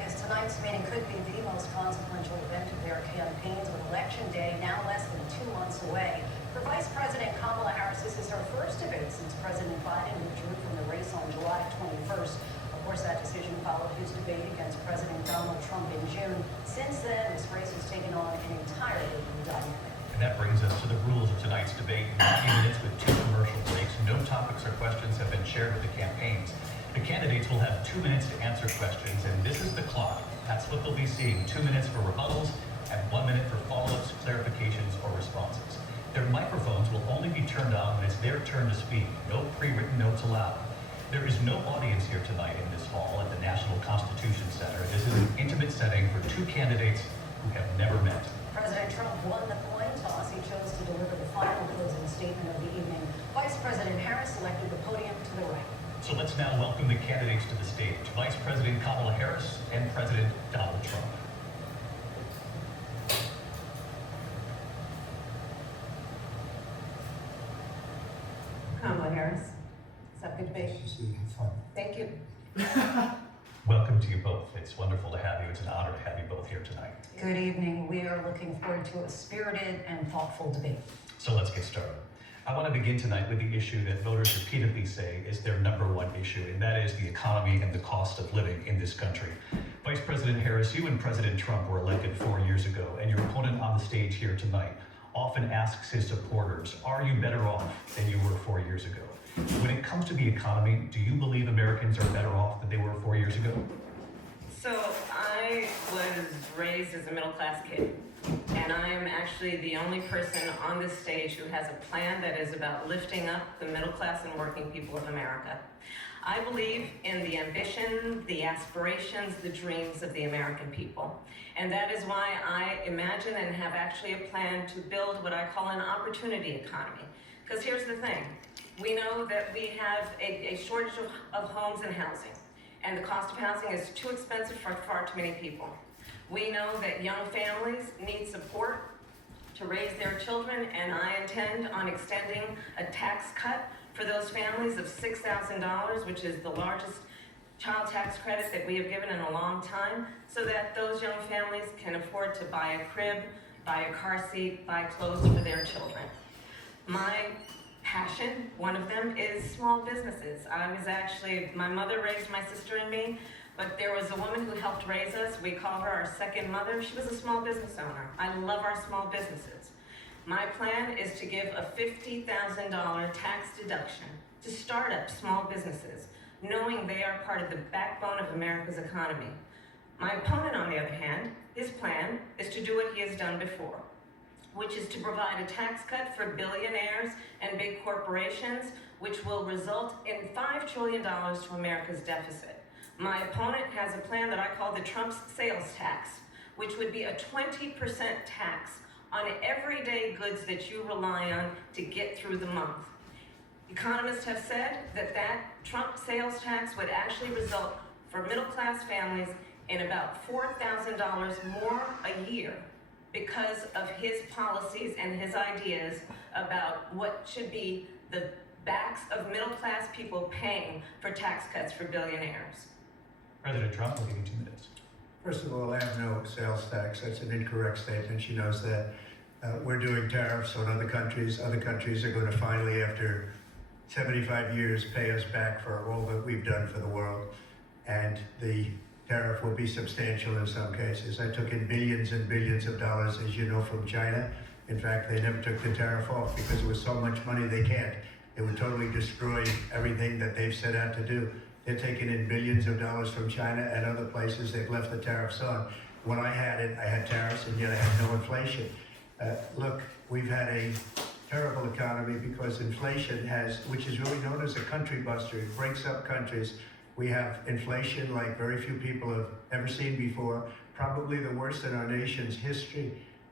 Vegas, tonight's meeting could be the most consequential event of their campaigns, with Election Day now less than 2 months away. For Vice President Kamala Harris, this is her first debate since President Biden withdrew from the race on July 21st. Of course, that decision followed his debate against President Donald Trump in June. Since then, this race has taken on an entirely new dynamic. And that brings us to the rules of tonight's debate. 90 minutes with 2 commercial breaks. No topics or questions have been shared with the campaigns. The candidates will have 2 minutes to answer questions, and this is the clock. That's what they'll be seeing. 2 minutes for rebuttals and 1 minute for follow-ups, clarifications, or responses. Their microphones will only be turned on when it's their turn to speak. No pre-written notes allowed. There is no audience here tonight in this hall at the National Constitution Center. This is an intimate setting for 2 candidates who have never met. President Trump won the coin toss. He chose to deliver the final closing statement of the evening. Vice President Harris selected the podium to the right. So let's now welcome the candidates to the stage. Vice President Kamala Harris and President Donald Trump. Kamala Harris. Is that good debate? Thank you. Welcome to you both. It's wonderful to have you. It's an honor to have you both here tonight. Good evening. We are looking forward to a spirited and thoughtful debate. So let's get started. I want to begin tonight with the issue that voters repeatedly say is their #1 issue, and that is the economy and the cost of living in this country. Vice President Harris, you and President Trump were elected 4 years ago, and your opponent on the stage here tonight often asks his supporters, are you better off than you were 4 years ago? When it comes to the economy, do you believe Americans are better off than they were 4 years ago? So I was raised as a middle-class kid, and I am actually the only person on this stage who has a plan that is about lifting up the middle class and working people of America. I believe in the ambition, the aspirations, the dreams of the American people. And that is why I imagine and have actually a plan to build what I call an opportunity economy. Because here's the thing. We know that we have a shortage of homes and housing, and the cost of housing is too expensive for far too many people. We know that young families need support to raise their children, and I intend on extending a tax cut for those families of $6,000, which is the largest child tax credit that we have given in a long time, so that those young families can afford to buy a crib, buy a car seat, buy clothes for their children. My passion, one of them, is small businesses. My mother raised my sister and me, but there was a woman who helped raise us. We call her our second mother. She was a small business owner. I love our small businesses. My plan is to give a $50,000 tax deduction to start up small businesses, knowing they are part of the backbone of America's economy. My opponent, on the other hand, his plan is to do what he has done before, which is to provide a tax cut for billionaires and big corporations, which will result in $5 trillion to America's deficit. My opponent has a plan that I call the Trump sales tax, which would be a 20% tax on everyday goods that you rely on to get through the month. Economists have said that Trump sales tax would actually result for middle-class families in about $4,000 more a year because of his policies and his ideas about what should be the backs of middle-class people paying for tax cuts for billionaires. President Trump, we'll give you 2 minutes. First of all, I have no sales tax. That's an incorrect statement. She knows that. We're doing tariffs on other countries. Other countries are going to finally, after 75 years, pay us back for all that we've done for the world. And the tariff will be substantial in some cases. I took in billions and billions of dollars, as you know, from China. In fact, they never took the tariff off because it was so much money they can't. It would totally destroy everything that they've set out to do. They're taking in billions of dollars from China and other places. They've left the tariffs on. When I had it, I had tariffs, and yet I had no inflation. Look, we've had a terrible economy because inflation which is really known as a country buster. It breaks up countries. We have inflation like very few people have ever seen before, probably the worst in our nation's history.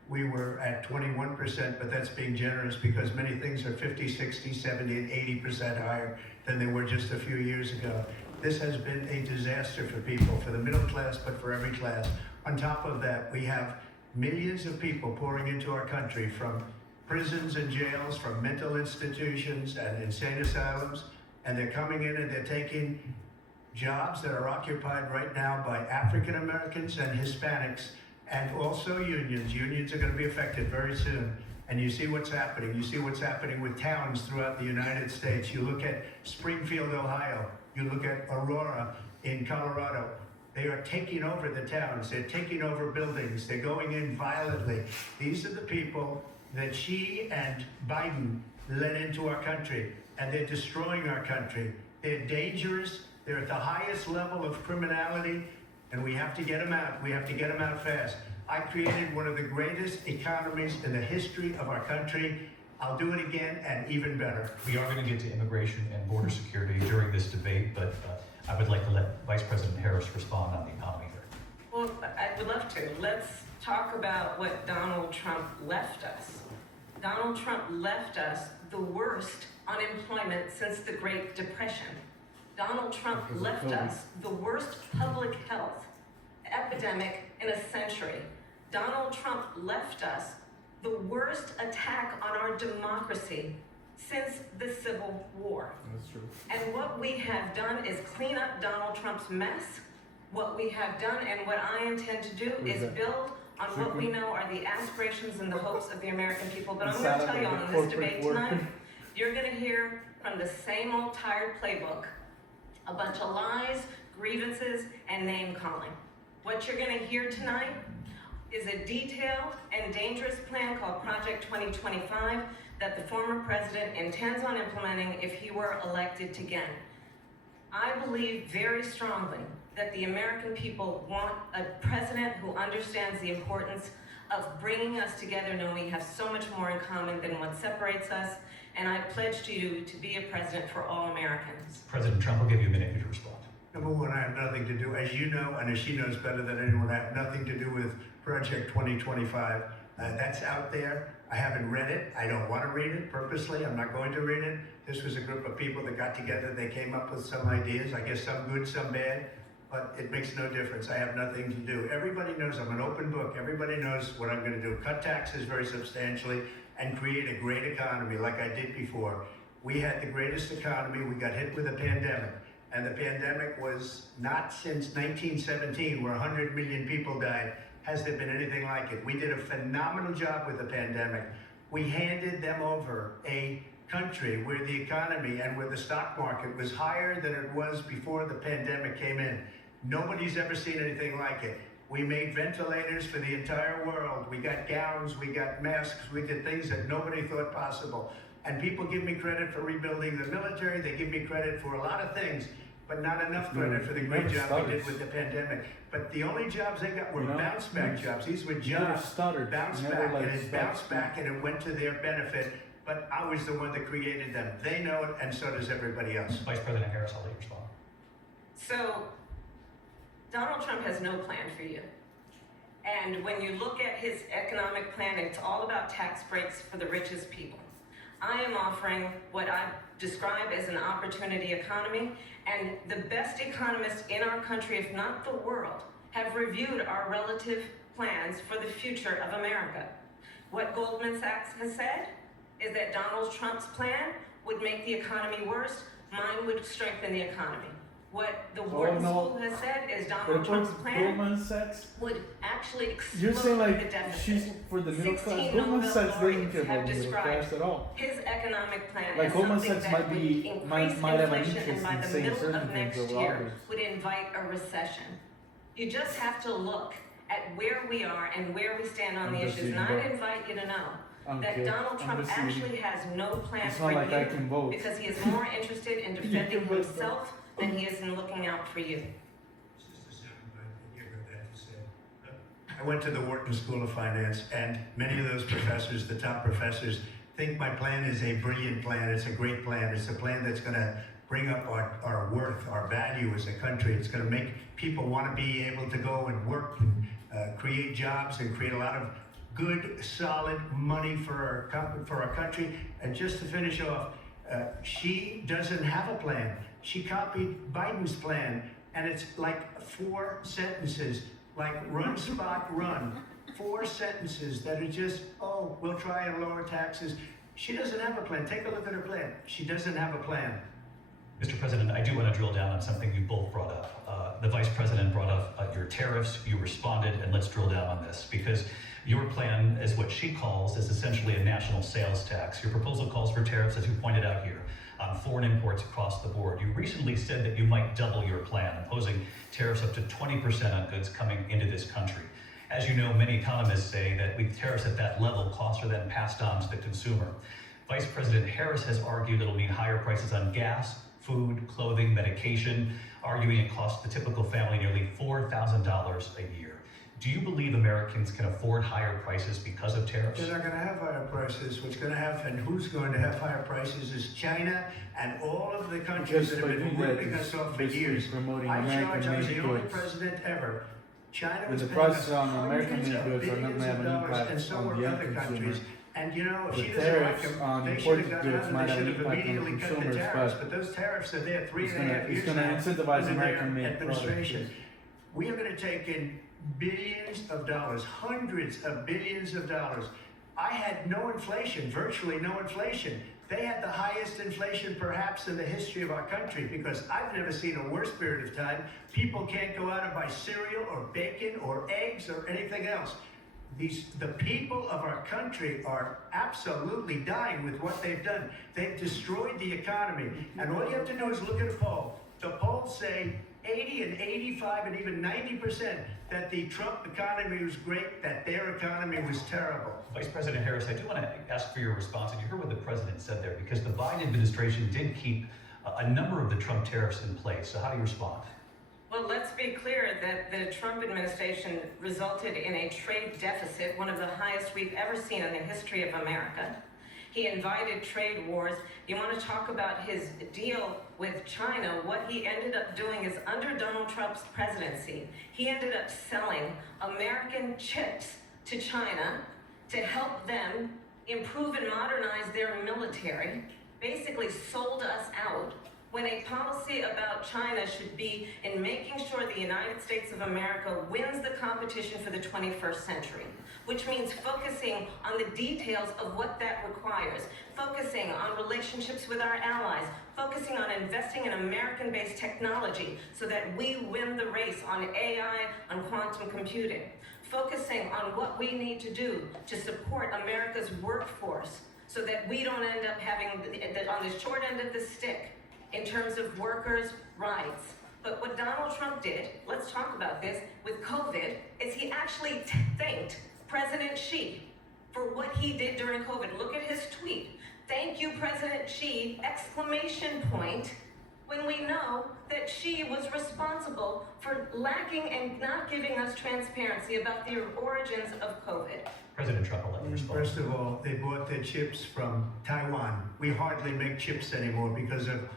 We were at 21%, but that's being generous because many things are 50, 60, 70, and 80% higher than they were just a few years ago. This has been a disaster for people, for the middle class, but for every class. On top of that, we have millions of people pouring into our country from prisons and jails, from mental institutions and insane asylums, and they're coming in and they're taking jobs that are occupied right now by African Americans and Hispanics, and also unions. Unions are going to be affected very soon. And you see what's happening. You see what's happening with towns throughout the United States. You look at Springfield, Ohio. You look at Aurora in Colorado. They are taking over the towns. They're taking over buildings. They're going in violently. These are the people that Xi and Biden led into our country, and they're destroying our country. They're dangerous. They're at the highest level of criminality, and we have to get them out. We have to get them out fast. I created one of the greatest economies in the history of our country. I'll do it again and even better. We are going to get to immigration and border security during this debate, but I would like to let Vice President Harris respond on the economy here. Well, I would love to. Let's talk about what Donald Trump left us. Donald Trump left us the worst unemployment since the Great Depression. Donald Trump left us the worst public health epidemic in a century. Donald Trump left us the worst attack on our democracy since the Civil War. That's true. And what we have done is clean up Donald Trump's mess. What we have done and what I intend to do is build on what we know are the aspirations and the hopes of the American people. But I'm going to tell you on this debate tonight, you're going to hear from the same old tired playbook, a bunch of lies, grievances, and name calling. What you're going to hear tonight is a detailed and dangerous plan called Project 2025 that the former president intends on implementing if he were elected again. I believe very strongly that the American people want a president who understands the importance of bringing us together, knowing we have so much more in common than what separates us, and I pledge to you to be a president for all Americans. President Trump will give you a minute to respond. Number one, I have nothing to do, as you know, and as she knows better than anyone, I have nothing to do with Project 2025. That's out there. I haven't read it. I don't want to read it purposely. I'm not going to read it. This was a group of people that got together. They came up with some ideas. I guess some good, some bad, but it makes no difference. I have nothing to do. Everybody knows I'm an open book. Everybody knows what I'm going to do. Cut taxes very substantially and create a great economy like I did before. We had the greatest economy. We got hit with a pandemic. And the pandemic was not since 1917, where 100 million people died, has there been anything like it. We did a phenomenal job with the pandemic. We handed them over a country where the economy and where the stock market was higher than it was before the pandemic came in. Nobody's ever seen anything like it. We made ventilators for the entire world. We got gowns, we got masks, we did things that nobody thought possible. And people give me credit for rebuilding the military, they give me credit for a lot of things, but not enough credit for the great job we did with the pandemic. But the only jobs they got were bounce back jobs. These were jobs bounce back, and it bounced back and it went to their benefit. But I was the one that created them. They know it, and so does everybody else. Vice President Harris, I'll let you respond. So, Donald Trump has no plan for you. And when you look at his economic plan, it's all about tax breaks for the richest people. I am offering what I describe as an opportunity economy, and the best economists in our country, if not the world, have reviewed our relative plans for the future of America. What Goldman Sachs has said is that Donald Trump's plan would make the economy worse, mine would strengthen the economy. What the Wharton School has said is Donald Trump's plan would actually You're saying explode like the deficit. she's for the middle class. 16 Goldman Nobel Sachs doesn't laureates care have about the middle described class at all. his economic plan Like as Goldman something Sachs that might would be increase might have an inflation and interest by in the saying middle certain of things next over year others. would invite a recession. You just have to look at where we are and where we stand on I'm the just issues. And reading, I'd invite you to know that Okay, Donald I'm Trump just reading. actually has no plan It's for not like I you can vote. because he is more interested in defending vote, himself than he is in looking out for you. I went to the Wharton School of Finance, and many of those professors, the top professors, think my plan is a brilliant plan. It's a great plan. It's a plan that's going to bring up our worth, our value as a country. It's going to make people want to be able to go and work and create jobs and create a lot of good, solid money for our country. And just to finish off, she doesn't have a plan. She copied Biden's plan, and it's like 4 sentences, like run, spot, run. 4 sentences that are just, oh, we'll try and lower taxes. She doesn't have a plan. Take a look at her plan. She doesn't have a plan. Mr. President, I do want to drill down on something you both brought up. The Vice President brought up your tariffs, you responded, and let's drill down on this because your plan is what she calls is essentially a national sales tax. Your proposal calls for tariffs, as you pointed out here, on foreign imports across the board. You recently said that you might double your plan, imposing tariffs up to 20% on goods coming into this country. As you know, many economists say that with tariffs at that level, costs are then passed on to the consumer. Vice President Harris has argued it'll mean higher prices on gas, food, clothing, medication, arguing it costs the typical family nearly $4,000 a year. Do you believe Americans can afford higher prices because of tariffs? They're not going to have higher prices. What's going to have and who's going to have higher prices is China and all of the countries that have been ripping us off for years. I was the only president ever. China was paying us hundreds of billions of dollars, and so were other countries. And you know, if she doesn't like them, they should have gotten out and they should have immediately cut the tariffs. But those tariffs are there 3.5 years now under their administration. We are going to take in billions of dollars, hundreds of billions of dollars. I had no inflation, virtually no inflation. They had the highest inflation perhaps in the history of our country because I've never seen a worse period of time. People can't go out and buy cereal or bacon or eggs or anything else. The people of our country are absolutely dying with what they've done. They've destroyed the economy. And all you have to do is look at a poll. The polls say 80 and 85 and even 90% that the Trump economy was great, that their economy was terrible. Vice President Harris, I do want to ask for your response. And you heard what the president said there, because the Biden administration did keep a number of the Trump tariffs in place. So how do you respond? Well, let's be clear that the Trump administration resulted in a trade deficit, one of the highest we've ever seen in the history of America. He invited trade wars. You want to talk about his deal with China? What he ended up doing is under Donald Trump's presidency, he ended up selling American chips to China to help them improve and modernize their military, basically sold us out. When a policy about China should be in making sure the United States of America wins the competition for the 21st century, which means focusing on the details of what that requires, focusing on relationships with our allies, focusing on investing in American-based technology so that we win the race on AI, on quantum computing, focusing on what we need to do to support America's workforce so that we don't end up having on the short end of the stick in terms of workers' rights. But what Donald Trump did, let's talk about this, with COVID, is he actually thanked President Xi for what he did during COVID. Look at his tweet. Thank you, President Xi, exclamation point, when we know that Xi was responsible for lacking and not giving us transparency about the origins of COVID. President Trump, I'll let you respond. First of all, they bought their chips from Taiwan. We hardly make chips anymore because of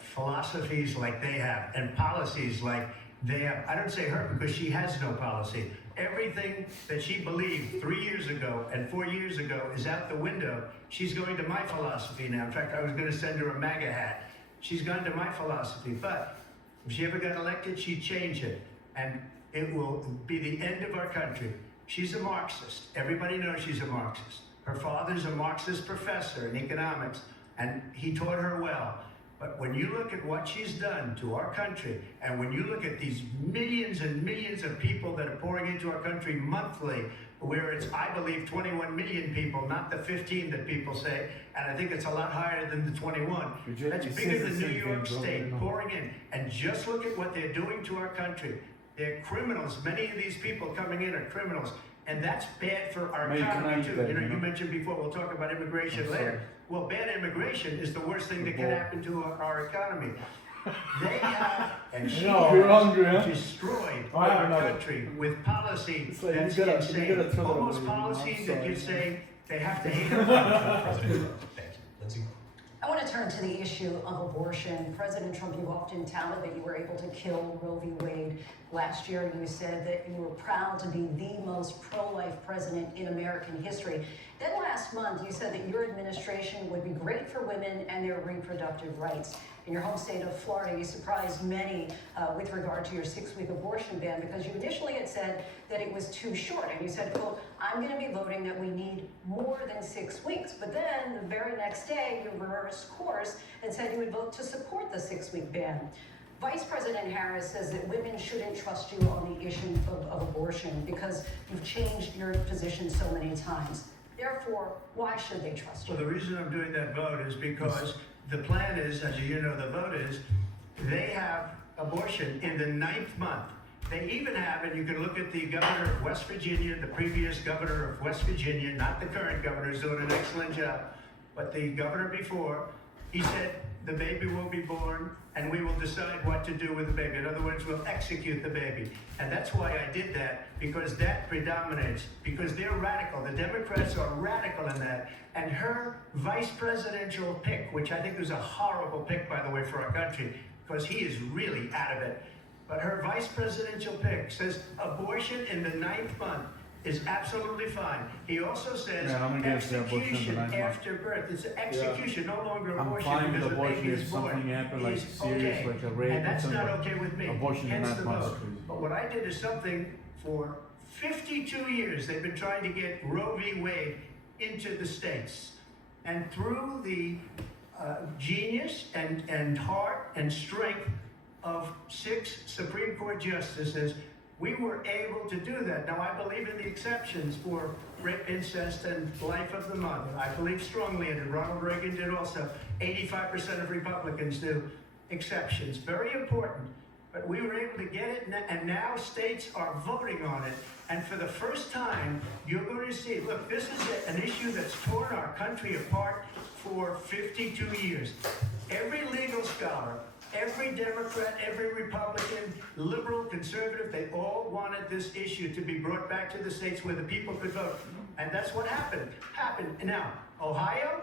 philosophies like they have and policies like they have. I don't say her because she has no policy. Everything that she believed 3 years ago and 4 years ago is out the window. She's going to my philosophy now. In fact, I was going to send her a MAGA hat. She's gone to my philosophy. But if she ever got elected, she'd change it. And it will be the end of our country. She's a Marxist. Everybody knows she's a Marxist. Her father's a Marxist professor in economics, and he taught her well. But when you look at what she's done to our country, and when you look at these millions and millions of people that are pouring into our country monthly, where it's, I believe, 21 million people, not the 15 that people say, and I think it's a lot higher than the 21. That's bigger than New York State pouring in. And just look at what they're doing to our country. They're criminals. Many of these people coming in are criminals. And that's bad for our economy, too. You know, you mentioned before, we'll talk about immigration later. Well, bad immigration is the worst thing that can happen to our economy. They have, and she has destroyed our country with policy that's insane. Almost policies that you say they have to hate our country. President Trump, thank you. Lindsay? I want to turn to the issue of abortion. President Trump, you often touted that you were able to kill Roe v. Wade. Last year, you said that you were proud to be the most pro-life president in American history. Then last month, you said that your administration would be great for women and their reproductive rights. In your home state of Florida, you surprised many with regard to your 6-week abortion ban because you initially had said that it was too short. And you said, quote, I'm going to be voting that we need more than 6 weeks. But then the very next day, you reversed course and said you would vote to support the 6-week ban. Vice President Harris says that women shouldn't trust you on the issue of abortion because you've changed your position so many times. Therefore, why should they trust you? Well, the reason I'm doing that vote is because the plan is, as you know, the vote is, they have abortion in the 9th month. They even have, and you can look at the governor of West Virginia, the previous governor of West Virginia, not the current governor, who's doing an excellent job, but the governor before, he said the baby will be born and we will decide what to do with the baby. In other words, we'll execute the baby. And that's why I did that, because that predominates, because they're radical. The Democrats are radical in that. And her vice presidential pick, which I think was a horrible pick, by the way, for our country, because he is really out of it. But her vice presidential pick says abortion in the 9th month is absolutely fine. He also says execution after birth. It's execution, no longer I'm abortion fine with because the abortion baby if is born. something happened like Is serious, okay. like a rape And or that's not something. okay with me. Abortion is Hence not the my vote. choice. But what I did is something for 52 years. They've been trying to get Roe v. Wade into the states. And through the genius and heart and strength of 6 Supreme Court justices, we were able to do that. Now, I believe in the exceptions for rape, incest, and life of the mother. I believe strongly in it. Ronald Reagan did also. 85% of Republicans do exceptions. Very important. But we were able to get it, and now states are voting on it. And for the first time, you're going to see, look, this is an issue that's torn our country apart for 52 years. Every legal scholar, every Democrat, every Republican, liberal, conservative, they all wanted this issue to be brought back to the states where the people could vote. And that's what happened. Now, Ohio,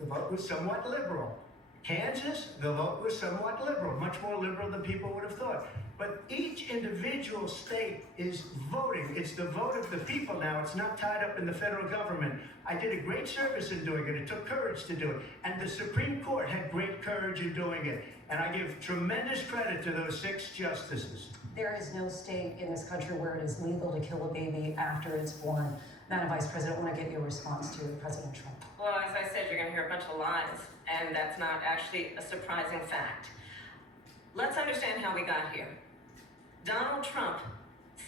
the vote was somewhat liberal. Kansas, the vote was somewhat liberal, much more liberal than people would have thought. But each individual state is voting. It's the vote of the people now. It's not tied up in the federal government. I did a great service in doing it. It took courage to do it. And the Supreme Court had great courage in doing it. And I give tremendous credit to those 6 justices. There is no state in this country where it is legal to kill a baby after it's born. Madam Vice President, I want to get your response to President Trump. Well, as I said, you're going to hear a bunch of lies, and that's not actually a surprising fact. Let's understand how we got here. Donald Trump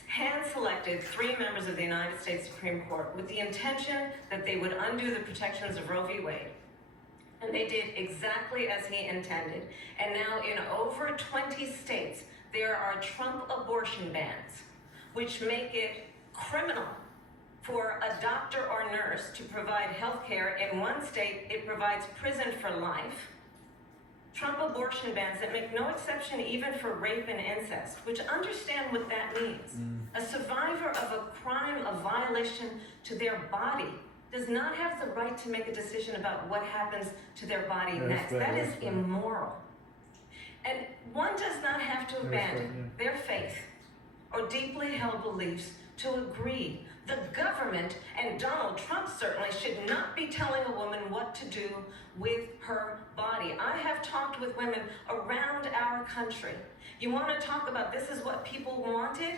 hand-selected 3 members of the United States Supreme Court with the intention that they would undo the protections of Roe v. Wade. And they did exactly as he intended. And now in over 20 states, there are Trump abortion bans, which make it criminal for a doctor or nurse to provide health care. In one state, it provides prison for life. Trump abortion bans that make no exception even for rape and incest, which understand what that means. A survivor of a crime of violation to their body does not have the right to make a decision about what happens to their body next. That is immoral. And one does not have to abandon their faith or deeply held beliefs to agree. The government, and Donald Trump certainly, should not be telling a woman what to do with her body. I have talked with women around our country. You want to talk about this is what people wanted?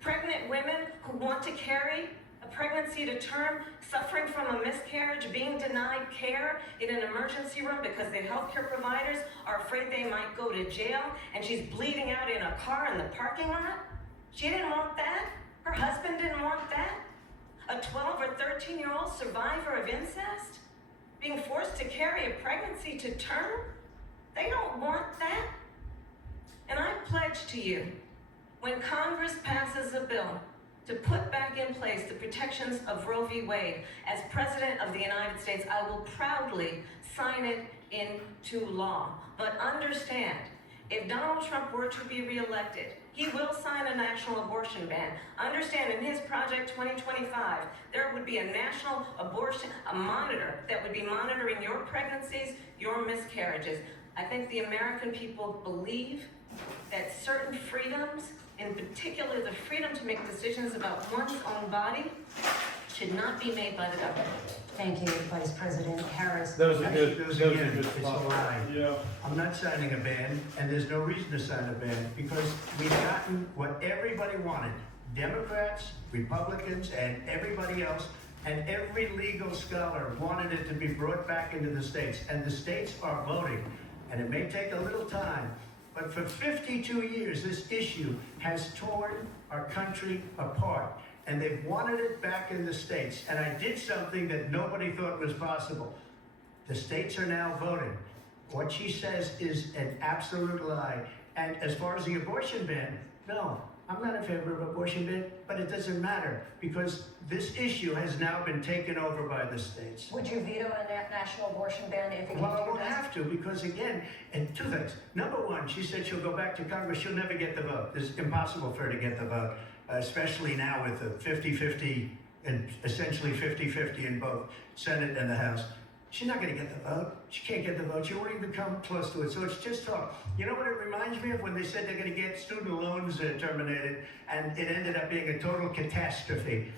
Pregnant women who want to carry a pregnancy to term, suffering from a miscarriage, being denied care in an emergency room because the healthcare providers are afraid they might go to jail, and she's bleeding out in a car in the parking lot. She didn't want that. Her husband didn't want that. A 12 or 13-year-old survivor of incest being forced to carry a pregnancy to term. They don't want that. And I pledge to you, when Congress passes a bill to put back in place the protections of Roe v. Wade, as President of the United States, I will proudly sign it into law. But understand, if Donald Trump were to be reelected, he will sign a national abortion ban. Understand, in his Project 2025, there would be a national abortion, a monitor that would be monitoring your pregnancies, your miscarriages. I think the American people believe that certain freedoms, in particular the freedom to make decisions about one's own body, should not be made by the government. Thank you, Vice President Harris. That was a good, Those that was a again, good it's a spot. lie. Yeah. I'm not signing a ban, and there's no reason to sign a ban, because we've gotten what everybody wanted. Democrats, Republicans, and everybody else, and every legal scholar wanted it to be brought back into the states, and the states are voting. And it may take a little time, but for 52 years, this issue has torn our country apart, and they've wanted it back in the states. And I did something that nobody thought was possible. The states are now voting. What she says is an absolute lie. And as far as the abortion ban, no, I'm not in favor of abortion ban, but it doesn't matter, because this issue has now been taken over by the states. Would you veto a national abortion ban if it came Well, to I your won't desk? have to, because again, and two things. Number one, she said she'll go back to Congress. She'll never get the vote. It's impossible for her to get the vote, especially now with the 50-50 and essentially 50-50 in both Senate and the House. She's not going to get the vote. She can't get the vote. She won't even come close to it. So it's just talk. You know what it reminds me of? When they said they're going to get student loans terminated, and it ended up being a total catastrophe.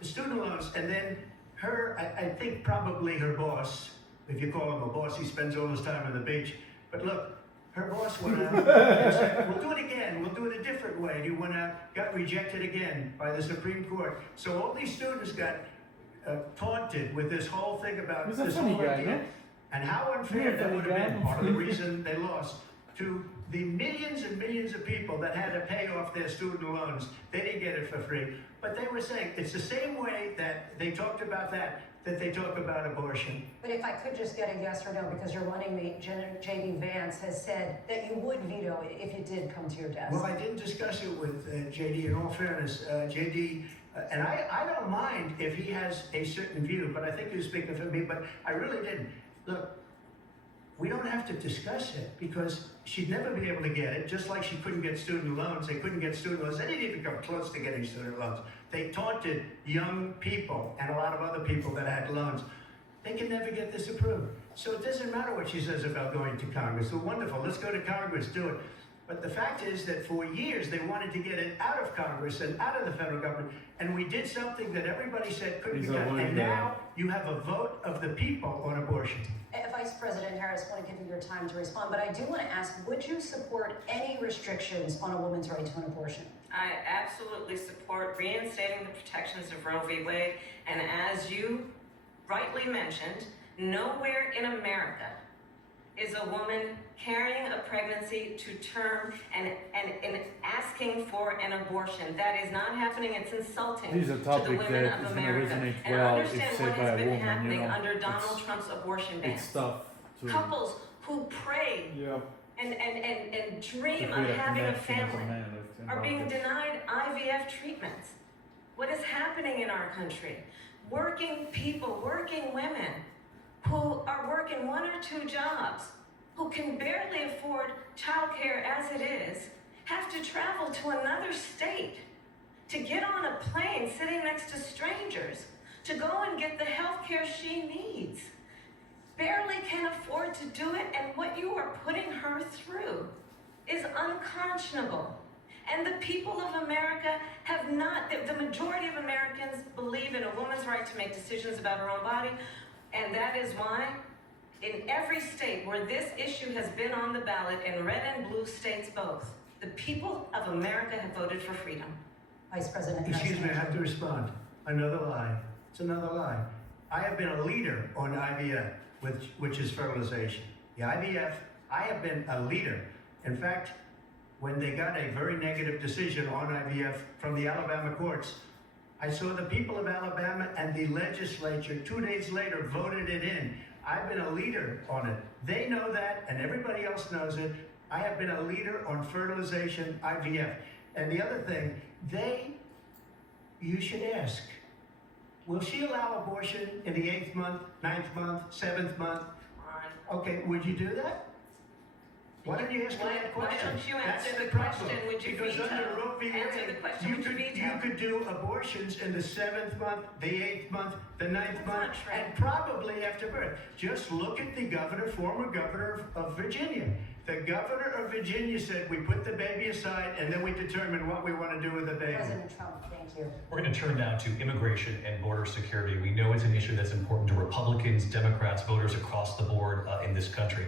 The student loans, and then her, I think probably her boss, if you call him a boss, he spends all his time on the beach. But look, her boss went out and said, we'll do it again. We'll do it a different way. And he went out, got rejected again by the Supreme Court. So all these students got taunted with this whole thing about He's a this funny whole guy, idea, no? and how He's unfair a that funny would have been. guy. Part of the reason they lost to the millions and millions of people that had to pay off their student loans. They didn't get it for free, but they were saying it's the same way that they talked about that they talk about abortion. But if I could just get a yes or no, because your running mate, J.D. Vance, has said that you would veto it if it did come to your desk. Well, I didn't discuss it with JD. In all fairness, JD, and I don't mind if he has a certain view, but I think he was speaking for me, but I really didn't. Look, we don't have to discuss it, because she'd never be able to get it, just like she couldn't get student loans. They couldn't get student loans. They didn't even come close to getting student loans. They taunted young people and a lot of other people that had loans. They can never get this approved. So it doesn't matter what she says about going to Congress. Well, wonderful, let's go to Congress, do it. But the fact is that for years they wanted to get it out of Congress and out of the federal government, and we did something that everybody said couldn't be He's a done. winner. And now you have a vote of the people on abortion. Vice President Harris, I want to give you your time to respond, but I do want to ask, would you support any restrictions on a woman's right to an abortion? I absolutely support reinstating the protections of Roe v. Wade, and as you rightly mentioned, nowhere in America is a woman carrying a pregnancy to term and asking for an abortion. That is not happening. It's insulting These are to the topics women that of is gonna America. resonate And I well if understand said what by has a been woman, happening you know. under Donald It's- Trump's abortion ban. It's tough to. Couples who pray Yeah. and dream To of create having a connection as family man, it's are being important. denied IVF treatments. What is happening in our country? Working people, working women who are working 1 or 2 jobs, who can barely afford childcare as it is, have to travel to another state to get on a plane sitting next to strangers to go and get the health care she needs. Barely can afford to do it, and what you are putting her through is unconscionable. And the people of America have not, the majority of Americans believe in a woman's right to make decisions about her own body, and that is why in every state where this issue has been on the ballot, in red and blue states both, the people of America have voted for freedom. Vice President Harris. Excuse me, I have to respond. Another lie. It's another lie. I have been a leader on IVF, which is fertilization. The IVF, I have been a leader. In fact, when they got a very negative decision on IVF from the Alabama courts, I saw the people of Alabama and the legislature 2 days later voted it in. I've been a leader on it. They know that, and everybody else knows it. I have been a leader on fertilization, IVF. And the other thing, you should ask, will she allow abortion in the 8th month, 9th month, 7th month? Okay, would you do that? Why don't you ask her that Why question? don't you That's answer the problem. question, would you Because veto? under Roe v. Answer Wade, the question, would you veto? you could do abortions in the 7th month, the 8th month, the 9th That's month, not true. and probably after birth. Just look at the governor, former governor of Virginia. The governor of Virginia said we put the baby aside and then we determine what we want to do with the baby. President Trump, thank you. We're going to turn now to immigration and border security. We know it's an issue that's important to Republicans, Democrats, voters across the board in this country.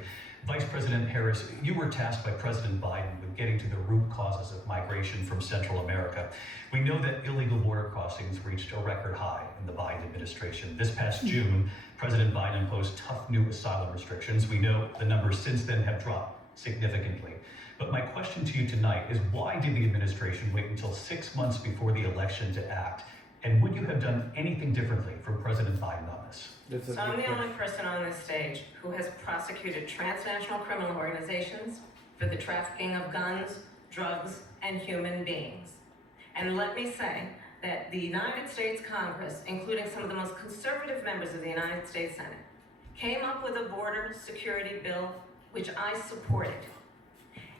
Vice President Harris, you were tasked by President Biden with getting to the root causes of migration from Central America. We know that illegal border crossings reached a record high in the Biden administration. This past June, President Biden imposed tough new asylum restrictions. We know the numbers since then have dropped significantly. But my question to you tonight is, why did the administration wait until 6 months before the election to act? And would you have done anything differently from President Biden on this? So I'm the only person on this stage who has prosecuted transnational criminal organizations for the trafficking of guns, drugs, and human beings. And let me say that the United States Congress, including some of the most conservative members of the United States Senate, came up with a border security bill which I supported.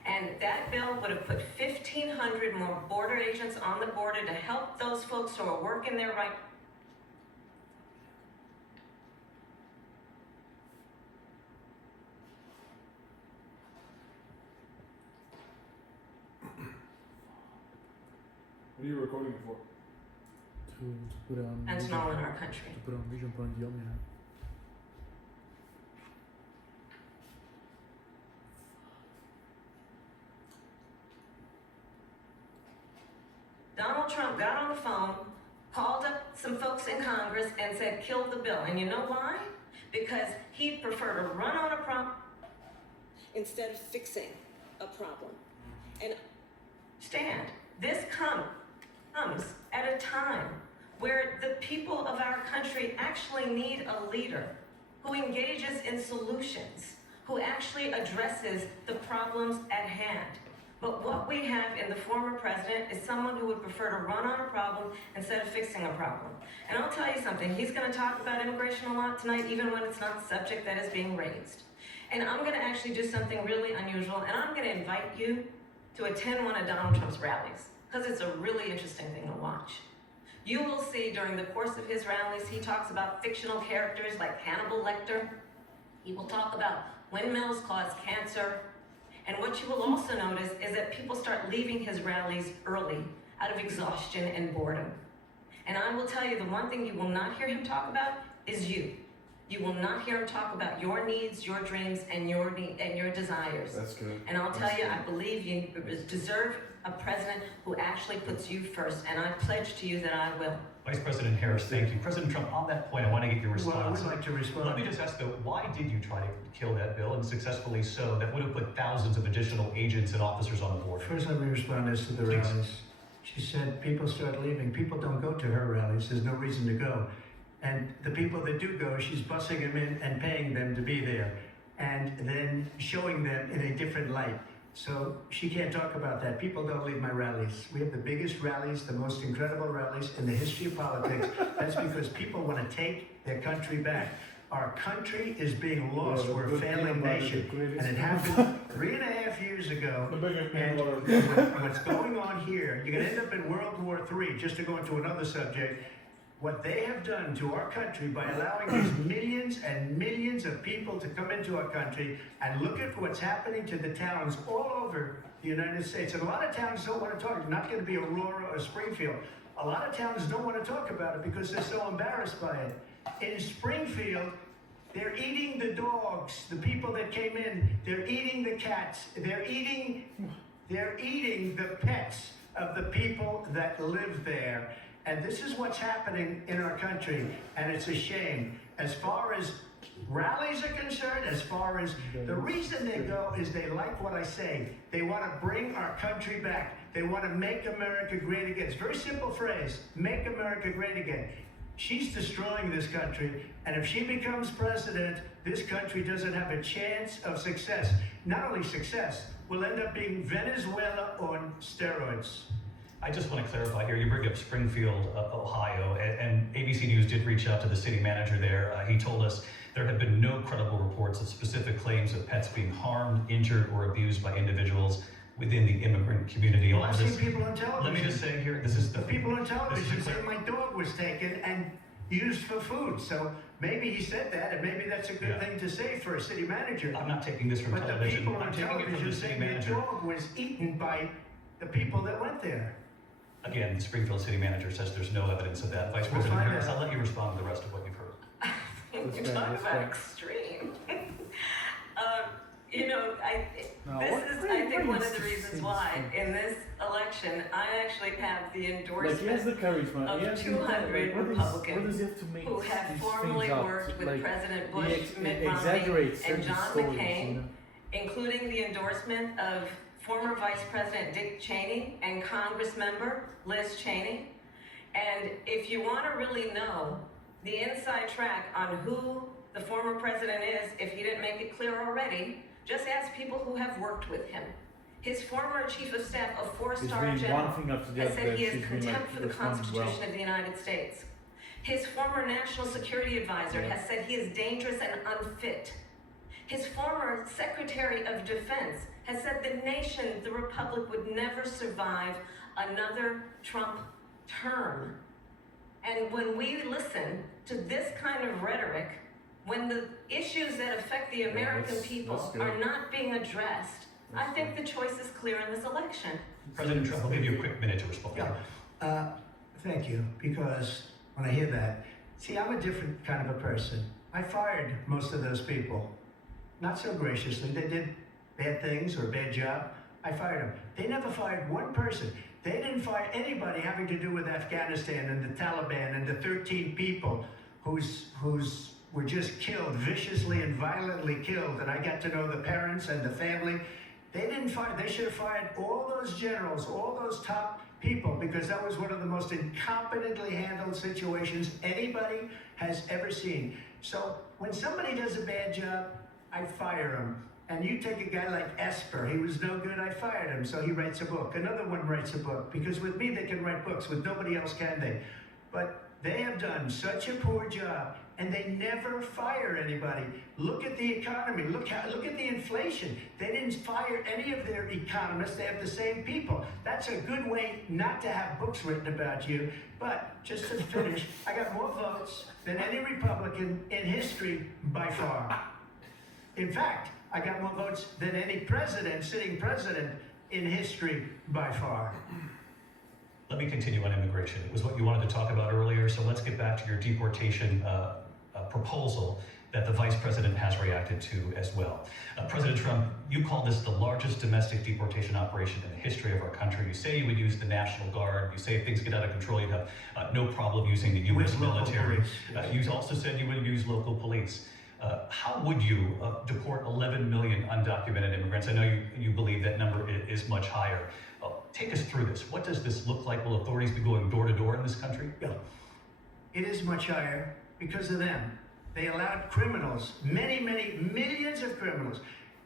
And that bill would have put 1,500 more border agents on the border to help those folks who are working their right. What are you recording it for? To put on Fentanyl in our country. to put on Vision Point the Omnia. Donald Trump got on the phone, called up some folks in Congress and said, kill the bill. And you know why? Because he'd prefer to run on a problem instead of fixing a problem. And stand, this comes at a time where the people of our country actually need a leader who engages in solutions, who actually addresses the problems at hand. But what we have in the former president is someone who would prefer to run on a problem instead of fixing a problem. And I'll tell you something, he's going to talk about immigration a lot tonight, even when it's not a subject that is being raised. And I'm going to actually do something really unusual, and I'm going to invite you to attend one of Donald Trump's rallies, because it's a really interesting thing to watch. You will see during the course of his rallies, he talks about fictional characters like Hannibal Lecter. He will talk about windmills cause cancer. And what you will also notice is that people start leaving his rallies early out of exhaustion and boredom. And I will tell you, the one thing you will not hear him talk about is you. You will not hear him talk about your needs, your dreams, and your desires. That's good. And I'll tell you, I believe you deserve a president who actually puts you first, and I pledge to you that I will. Vice President Harris, thank you. President Trump, on that point, I want to get your response. Well, I would like to respond. Let me just ask, though, why did you try to kill that bill, and successfully so, that would have put thousands of additional agents and officers on the board? First, let me respond as to the Please. rallies. She said people start leaving. People don't go to her rallies. There's no reason to go. And the people that do go, she's bussing them in and paying them to be there, and then showing them in a different light. So she can't talk about that. People don't leave my rallies. We have the biggest rallies, the most incredible rallies in the history of politics. That's because people want to take their country back. Our country is being lost. Yeah, We're a good thing failing about it, nation. the greatest And it thing happened 3.5 years ago. The biggest And thing what's going on here, you're going to end up in World War III, just to go into another subject. What they have done to our country by allowing these millions and millions of people to come into our country, and look at what's happening to the towns all over the United States. And a lot of towns don't want to talk, not going to be Aurora or Springfield. A lot of towns don't want to talk about it because they're so embarrassed by it. In Springfield, they're eating the dogs, the people that came in, they're eating the cats, they're eating the pets of the people that live there. And this is what's happening in our country, and it's a shame. As far as rallies are concerned, as far as the reason they go is they like what I say. They want to bring our country back. They want to make America great again. It's a very simple phrase, make America great again. She's destroying this country, and if she becomes president, this country doesn't have a chance of success. Not only success, we'll end up being Venezuela on steroids. I just want to clarify here, you bring up Springfield, Ohio, and ABC News did reach out to the city manager there. He told us there have been no credible reports of specific claims of pets being harmed, injured, or abused by individuals within the immigrant community. I've seen people on television. Let me just say here, this is The people on television this is say my dog was taken, and used for food. So maybe he said that, and maybe that's a good Yeah. thing to say for a city manager. I'm not taking this from But the television. people I'm on taking it from television the city saying the manager. dog was eaten by the people that went there. Again, the Springfield city manager says there's no evidence of that. Vice We'll President find Harris, out. I'll let you respond to the rest of what you've heard. You That's talk fair, that's about fair. extreme. Now, This what- is, wait, I think, wait, one of it's- the reasons it's- why in this election, I actually have the Like he has endorsement the charisma. of He has 200 what Republicans does he have to make who have these formerly things up? worked with Like, President he Bush, Mitt Romney, exaggerates and certain John stories, McCain, you know? including the endorsement of former Vice President Dick Cheney and Congress member Liz Cheney. And if you want to really know the inside track on who the former president is, if he didn't make it clear already, just ask people who have worked with him. His former chief of staff, a He's four-star doing general, one thing after the has other. said he has She's been contempt like for the responding Constitution well. of the United States. His former national security advisor has said he is dangerous and unfit. His former Secretary of Defense has said the nation, the Republic, would never survive another Trump term. And when we listen to this kind of rhetoric, when the issues that affect the American that's people good. are not being addressed, I That's think the choice is clear in this election. President Trump, I'll give you a quick minute to respond. Yeah. Thank you, because when I hear that, see, I'm a different kind of a person. I fired most of those people. Not so graciously. They did bad things or a bad job. I fired them. They never fired one person. They didn't fire anybody having to do with Afghanistan and the Taliban and the 13 people whose were just killed, viciously and violently killed. And I got to know the parents and the family. They didn't fire. They should have fired all those generals, all those top people, because that was one of the most incompetently handled situations anybody has ever seen. So when somebody does a bad job, I fire him. And you take a guy like Esper, he was no good, I fired him, so he writes a book. Another one writes a book, because with me they can write books, with nobody else can they. But they have done such a poor job, and they never fire anybody. Look at the economy, look at the inflation. They didn't fire any of their economists, they have the same people. That's a good way not to have books written about you. But just to finish, I got more votes than any Republican in history by far. In fact, I got more votes than any president, sitting president in history by far. Let me continue on immigration. It was what you wanted to talk about earlier, so let's get back to your deportation proposal that the vice president has reacted to as well. President Trump, you call this the largest domestic deportation operation in the history of our country. You say you would use the National Guard. You say if things get out of control, you'd have no problem using the U.S. With local military. police, yes. You also said you would use local police. How would you deport 11 million undocumented immigrants? I know you believe that number is much higher. Take us through this. What does this look like? Will authorities be going door to door in this country? Yeah. It is much higher because of them. They allowed criminals, many, many millions of criminals.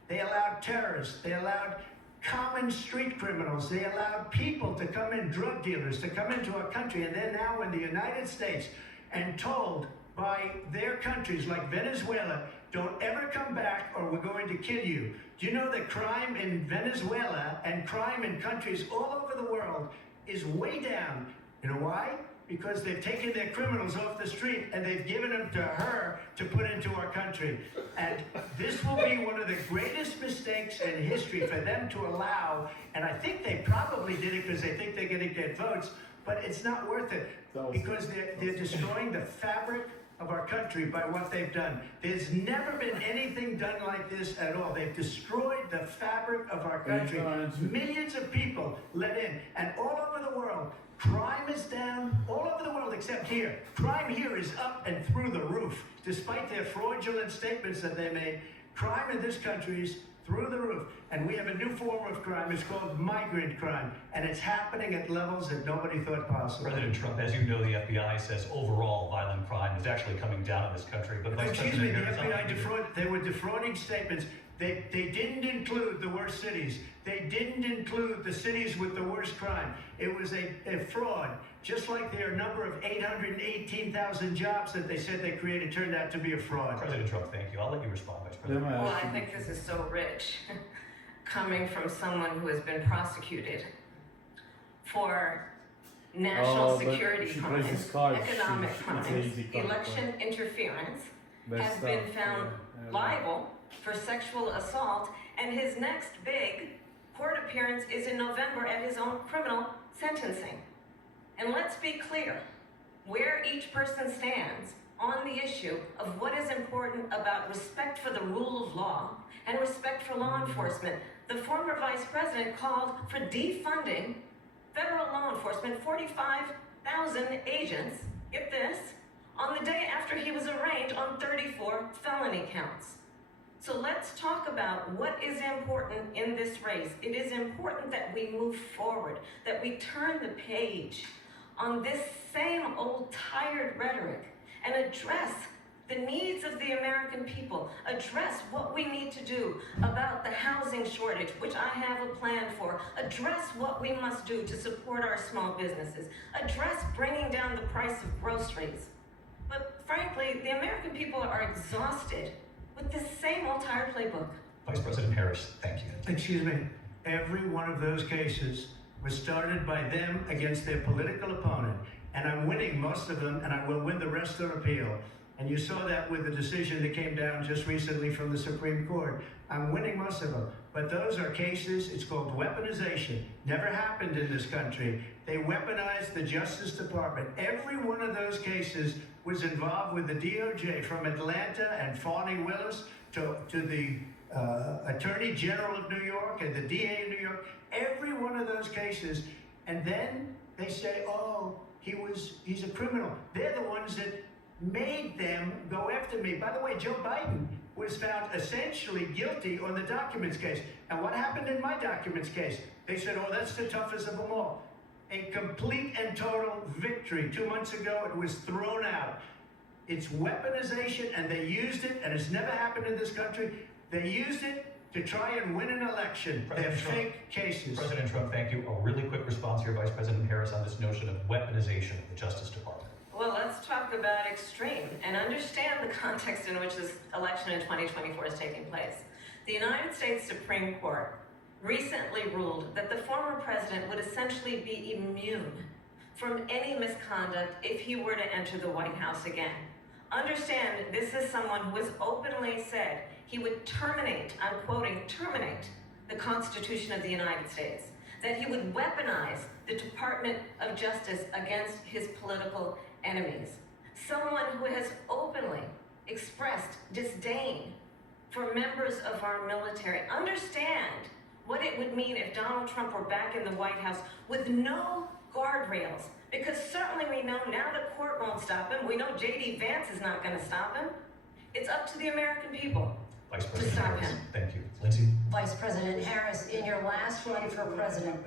They allowed terrorists. They allowed common street criminals. They allowed people to come in, drug dealers, to come into our country. And they're now in the United States and told by their countries like Venezuela, don't ever come back or we're going to kill you. Do you know that crime in Venezuela and crime in countries all over the world is way down? You know why? Because they've taken their criminals off the street and they've given them to her to put into our country. And this will be one of the greatest mistakes in history for them to allow. And I think they probably did it because they think they're going to get votes, but it's not worth it because they're destroying the fabric of our country by what they've done. There's never been anything done like this at all. They've destroyed the fabric of our country. Millions of people let in, and all over the world, crime is down all over the world except here. Crime here is up and through the roof. Despite their fraudulent statements that they made, crime in this country is through the roof. And we have a new form of crime. It's called migrant crime. And it's happening at levels that nobody thought possible. President Trump, as you know, the FBI says overall violent crime is actually coming down in this country. But Vice Excuse me, President the Harris, FBI they were defrauding statements. They didn't include the worst cities. They didn't include the cities with the worst crime. It was a fraud. Just like their number of 818,000 jobs that they said they created turned out to be a fraud. President Trump, thank you. I'll let you respond, Vice President. Well, I think this is so rich, coming from someone who has been prosecuted for national but security she crimes, plays this card. economic It's an crimes, easy card. election interference, Best has stuff. been found Yeah, liable for sexual assault, and his next big court appearance is in November at his own criminal sentencing. And let's be clear where each person stands on the issue of what is important about respect for the rule of law and respect for law enforcement. The former vice president called for defunding federal law enforcement, 45,000 agents, get this, on the day after he was arraigned on 34 felony counts. So let's talk about what is important in this race. It is important that we move forward, that we turn the page on this same old tired rhetoric and address the needs of the American people, address what we need to do about the housing shortage, which I have a plan for, address what we must do to support our small businesses, address bringing down the price of groceries. But frankly, the American people are exhausted with this same old tired playbook. Vice President Harris, thank you. Excuse me, every one of those cases was started by them against their political opponent, and I'm winning most of them, and I will win the rest on appeal. And you saw that with the decision that came down just recently from the Supreme Court. I'm winning most of them. But those are cases, it's called weaponization. Never happened in this country. They weaponized the Justice Department. Every one of those cases was involved with the DOJ, from Atlanta and Fani Willis to the Attorney General of New York and the DA of New York. Every one of those cases. And then they say, oh, he's a criminal. They're the ones that made them go after me. By the way, Joe Biden was found essentially guilty on the documents case. And what happened in my documents case? They said, oh, that's the toughest of them all. A complete and total victory. 2 months ago, it was thrown out. It's weaponization, and they used it, and it's never happened in this country. They used it to try and win an election. They're fake cases. President Trump, thank you. A really quick response here, Vice President Harris, on this notion of weaponization of the Justice Department. Well, let's talk about extreme and understand the context in which this election in 2024 is taking place. The United States Supreme Court recently ruled that the former president would essentially be immune from any misconduct if he were to enter the White House again. Understand, this is someone who has openly said he would terminate, I'm quoting, terminate the Constitution of the United States, that he would weaponize the Department of Justice against his political enemies. Someone who has openly expressed disdain for members of our military. Understand what it would mean if Donald Trump were back in the White House with no guardrails. Because certainly we know now the court won't stop him. We know J.D. Vance is not going to stop him. It's up to the American people Vice to President stop Harris, him. thank you. Lindsay? Vice President Harris, in your last run for president,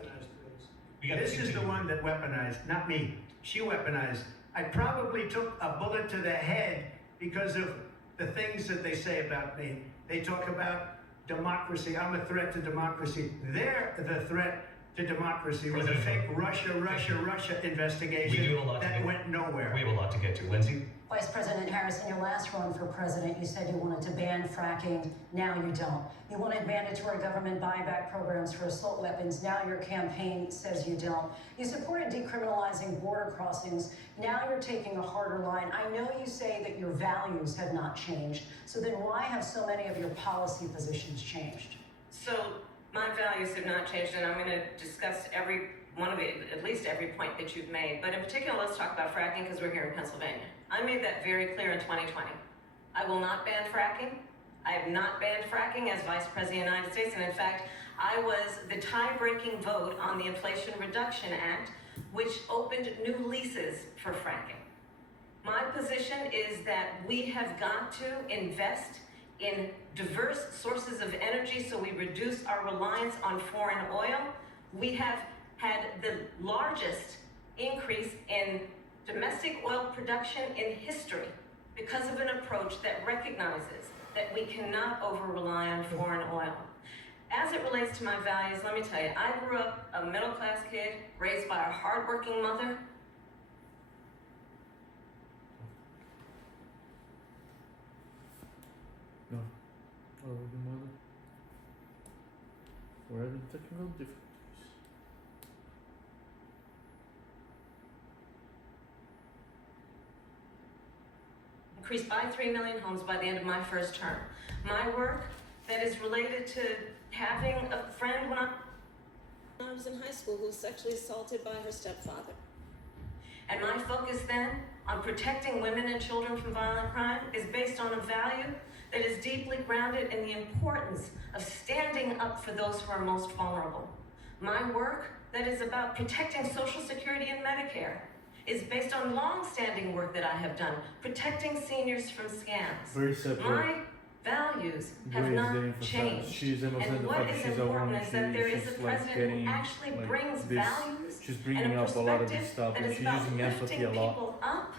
This is the one that weaponized, not me. She weaponized. I probably took a bullet to the head because of the things that they say about me. They talk about democracy. I'm a threat to democracy. They're the threat to democracy with a fake Russia investigation We do have a lot to that get- went nowhere. We have a lot to get to. Lindsay? Vice President Harris, in your last run for president, you said you wanted to ban fracking. Now you don't. You wanted mandatory government buyback programs for assault weapons. Now your campaign says you don't. You supported decriminalizing border crossings. Now you're taking a harder line. I know you say that your values have not changed. So then why have so many of your policy positions changed? So my values have not changed, and I'm going to discuss every one of it, at least every point that you've made. But in particular, let's talk about fracking because we're here in Pennsylvania. I made that very clear in 2020. I will not ban fracking. I have not banned fracking as Vice President of the United States. And in fact, I was the tie-breaking vote on the Inflation Reduction Act, which opened new leases for fracking. My position is that we have got to invest in diverse sources of energy so we reduce our reliance on foreign oil. We have had the largest increase in domestic oil production in history because of an approach that recognizes that we cannot over-rely on foreign oil. As it relates to my values, let me tell you, I grew up a middle-class kid raised by a hardworking mother. No. Oh, the mother. We're having technical difficulties. increase by 3 million homes by the end of my first term. My work that is related to having a friend when I was in high school who was sexually assaulted by her stepfather. And my focus then on protecting women and children from violent crime is based on a value that is deeply grounded in the importance of standing up for those who are most vulnerable. My work that is about protecting Social Security and Medicare is based on long-standing work that I have done, protecting seniors from scams. Very separate. My values have Ways not they emphasize. changed. She's emphasizing And the what fact that is she's a important woman. is that there is a She's president getting who actually like brings this. values She's and bringing a up a lot of this perspective stuff, that and is she's about using empathy lifting a lot. people up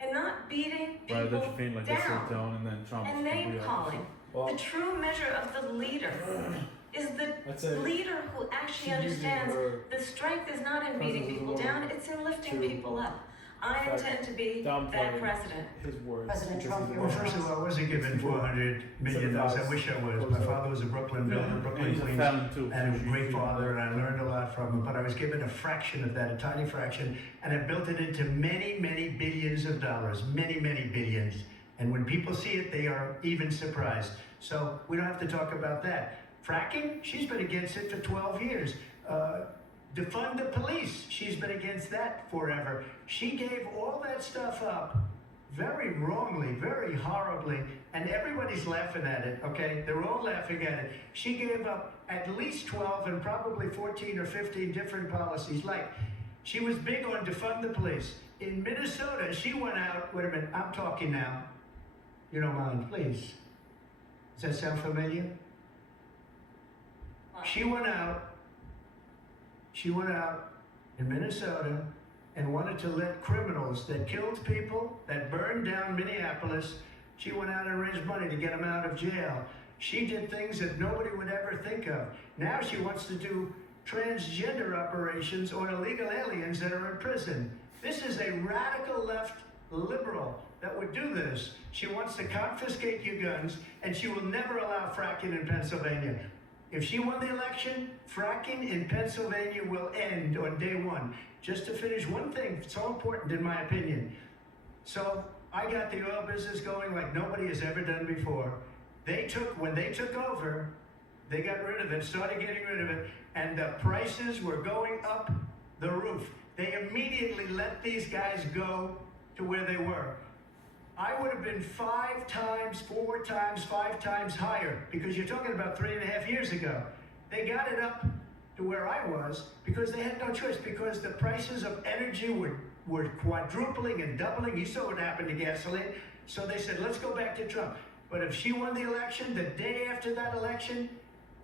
and not beating people Rather than feeling like they sit down down and then Trump and name calling. Well, The true measure of the leader is I'd say the leader who actually she's using understands her the strength is not in beating presence as a people woman down, it's in lifting to, people up. I in fact, intend to be that downplay president. his words. President because Trump, he's a your Well, man. first of all, I wasn't given 400 million dollars. I wish I was. My father was a Brooklyn builder, And Brooklyn, he's a Queens. felon too. And a so great she's- father, and I learned a lot from him, but I was given a fraction of that, a tiny fraction, and I built it into many, many billions of dollars, many, many billions. And when people see it, they are even surprised. So we don't have to talk about that. Fracking, she's been against it for 12 years. Defund the police, she's been against that forever. She gave all that stuff up very wrongly, very horribly, and everybody's laughing at it, okay? They're all laughing at it. She gave up at least 12 and probably 14 or 15 different policies. Like, she was big on defund the police. In Minnesota, she went out, wait a minute, I'm talking now. You don't mind, please. Does that sound familiar? She went out in Minnesota and wanted to let criminals that killed people, that burned down Minneapolis, she went out and raised money to get them out of jail. She did things that nobody would ever think of. Now she wants to do transgender operations on illegal aliens that are in prison. This is a radical left liberal that would do this. She wants to confiscate your guns, and she will never allow fracking in Pennsylvania. If she won the election, fracking in Pennsylvania will end on day one. Just to finish one thing, so important in my opinion. So I got the oil business going like nobody has ever done before. When they took over, they got rid of it, started getting rid of it, and the prices were going up the roof. They immediately let these guys go to where they were. I would have been 5 times, 4 times, 5 times higher, because you're talking about 3.5 years ago. They got it up to where I was because they had no choice, because the prices of energy were quadrupling and doubling. You saw what happened to gasoline. So they said, let's go back to Trump. But if she won the election, the day after that election,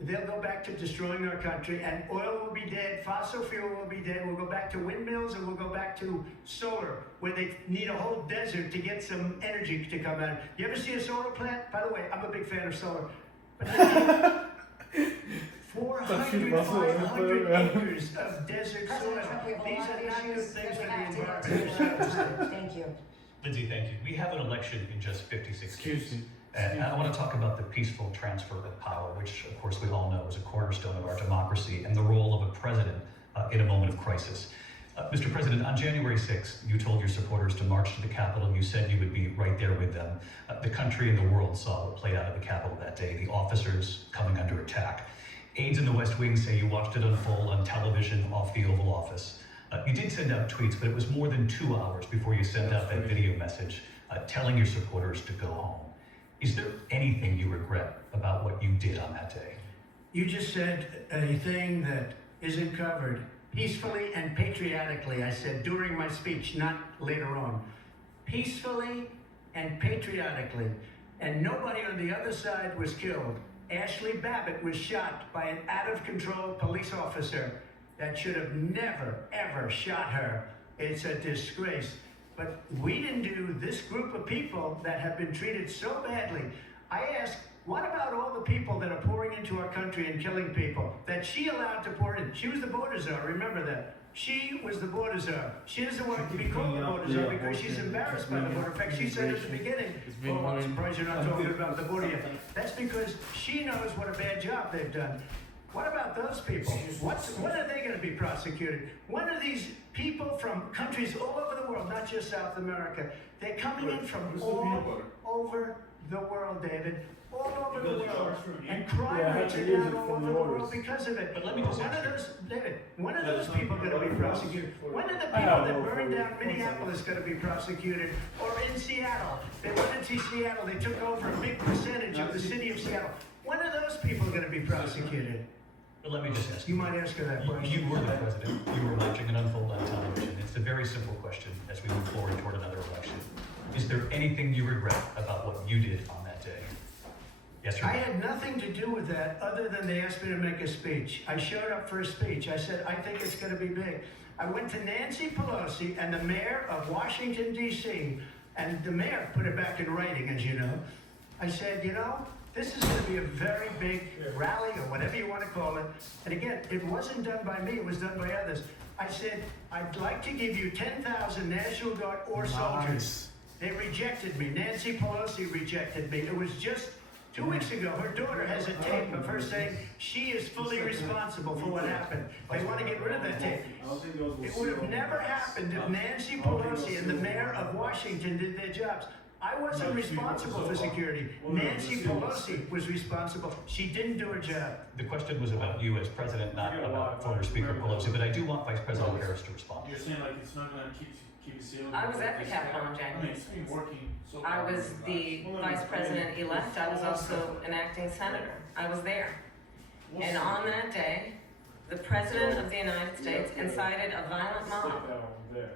they'll go back to destroying our country, and oil will be dead, fossil fuel will be dead, we'll go back to windmills, and we'll go back to solar, where they need a whole desert to get some energy to come out. You ever see a solar plant? By the way, I'm a big fan of solar. But 400, 500 acres of desert soil. President Trump, we have a These lot are of not good issues things that for we the have to environment. get to. Thank you. Lindsay, thank you. We have an election in just 56 Excuse days. me. And I want to talk about the peaceful transfer of power, which, of course, we all know is a cornerstone of our democracy, and the role of a president in a moment of crisis. Mr. President, on January 6th, you told your supporters to march to the Capitol. You said you would be right there with them. The country and the world saw what played out at the Capitol that day, the officers coming under attack. Aides in the West Wing say you watched it unfold on television off the Oval Office. You did send out tweets, but it was more than 2 hours before you sent out that video message telling your supporters to go home. Is there anything you regret about what you did on that day? You just said a thing that isn't covered. Peacefully and patriotically, I said during my speech, not later on. Peacefully and patriotically. And nobody on the other side was killed. Ashley Babbitt was shot by an out-of-control police officer that should have never, ever shot her. It's a disgrace. But we didn't do this group of people that have been treated so badly. I ask, what about all the people that are pouring into our country and killing people that she allowed to pour in? She was the border czar, remember that. She was the border czar. She doesn't want to be called the border czar because she's embarrassed by the border. In fact, she said at the beginning, oh, I'm surprised you're not talking about the border yet. That's because she knows what a bad job they've done. What about those people? When are they going to be prosecuted? When are these people from countries all over the world, not just South America, they're coming in from all over the world, David, all over the world, and crime rates are down all over the world because of it. But let me just when ask are you. those, David, when are those people going to be prosecuted? When are the people that burned down Minneapolis going to be prosecuted? Or in Seattle, they went into Seattle, they took over a big percentage of the city of Seattle. When are those people going to be prosecuted? But let me just ask You you. might ask her that You question. were the president. You were watching it unfold on television. It's a very simple question as we move forward toward another election. Is there anything you regret about what you did on that day? Yes or no? I had nothing to do with that other than they asked me to make a speech. I showed up for a speech. I said, I think it's going to be big. I went to Nancy Pelosi and the mayor of Washington, D.C., and the mayor put it back in writing, as you know. I said, you know, this is going to be a very big rally or whatever you want to call it. And again, it wasn't done by me, it was done by others. I said, I'd like to give you 10,000 National Guard or soldiers. They rejected me. Nancy Pelosi rejected me. It was just 2 weeks ago. Her daughter has a tape of her saying she is fully responsible for what happened. They want to get rid of that tape. It would have never happened if Nancy Pelosi and the mayor of Washington did their jobs. I wasn't responsible for security. Nancy Pelosi was responsible. She didn't do her job. The question was about you as president, not about former Speaker Pelosi, but I do want Vice President Harris to respond. You're saying like it's not gonna keep it sealed? I was at the Capitol on I January mean, it's been working so I far. was the vice president-elect. I was also an acting senator. I was there. And on that day, the president of the United States incited a violent mob Stick that on there.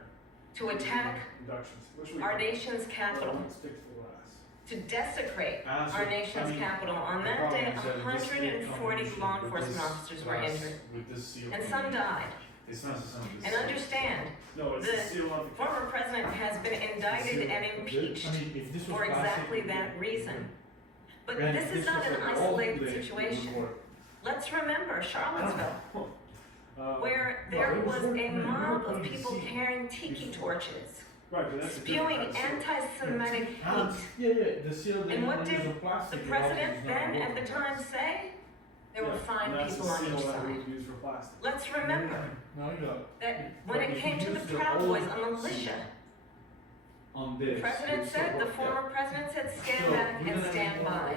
to attack Reductions. Which we our can- nation's capital, Stick to the last. to desecrate As our of- nation's I mean, capital. On the that day, problem is that this 140 combination law with enforcement this officers were glass, injured, with this seal and on some it. died. It's not just something. And understand, No, it's the the seal on the. former president has been indicted and impeached for exactly that reason. But this is not an isolated situation. Let's remember Charlottesville, where there was a mob of people carrying tiki torches, Right, but that's a spewing different kind of seal. anti-Semitic hate. Yeah, the seal. And what did the president then at the time say? There were fine people on each side. Let's remember No, you don't. that when it came to the Proud Boys, a militia, On the this. president said, the former president said, stand back and stand by.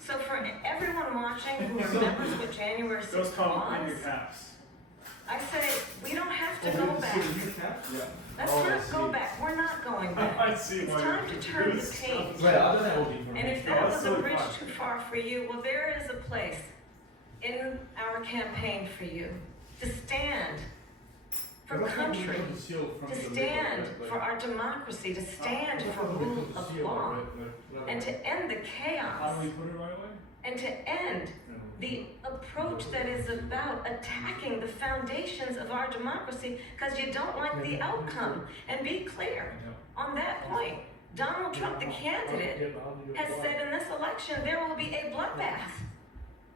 So for everyone watching who remembers what January 6th was, I say, we don't have to go back. Yeah. Let's Oh, I not go see. back. We're not going back. I see It's why time you're to turn the confused. page. Right, other than all the information. And if No, that that's was a totally bridge fine. too far for you, well, there is a place in our campaign for you to stand for country, to stand for our democracy, to stand for rule of law, and to end the chaos, How do we put it right away? and to end the approach that is about attacking the foundations of our democracy because you don't like the outcome. And be clear on that point. Donald Trump, the candidate, has said in this election there will be a bloodbath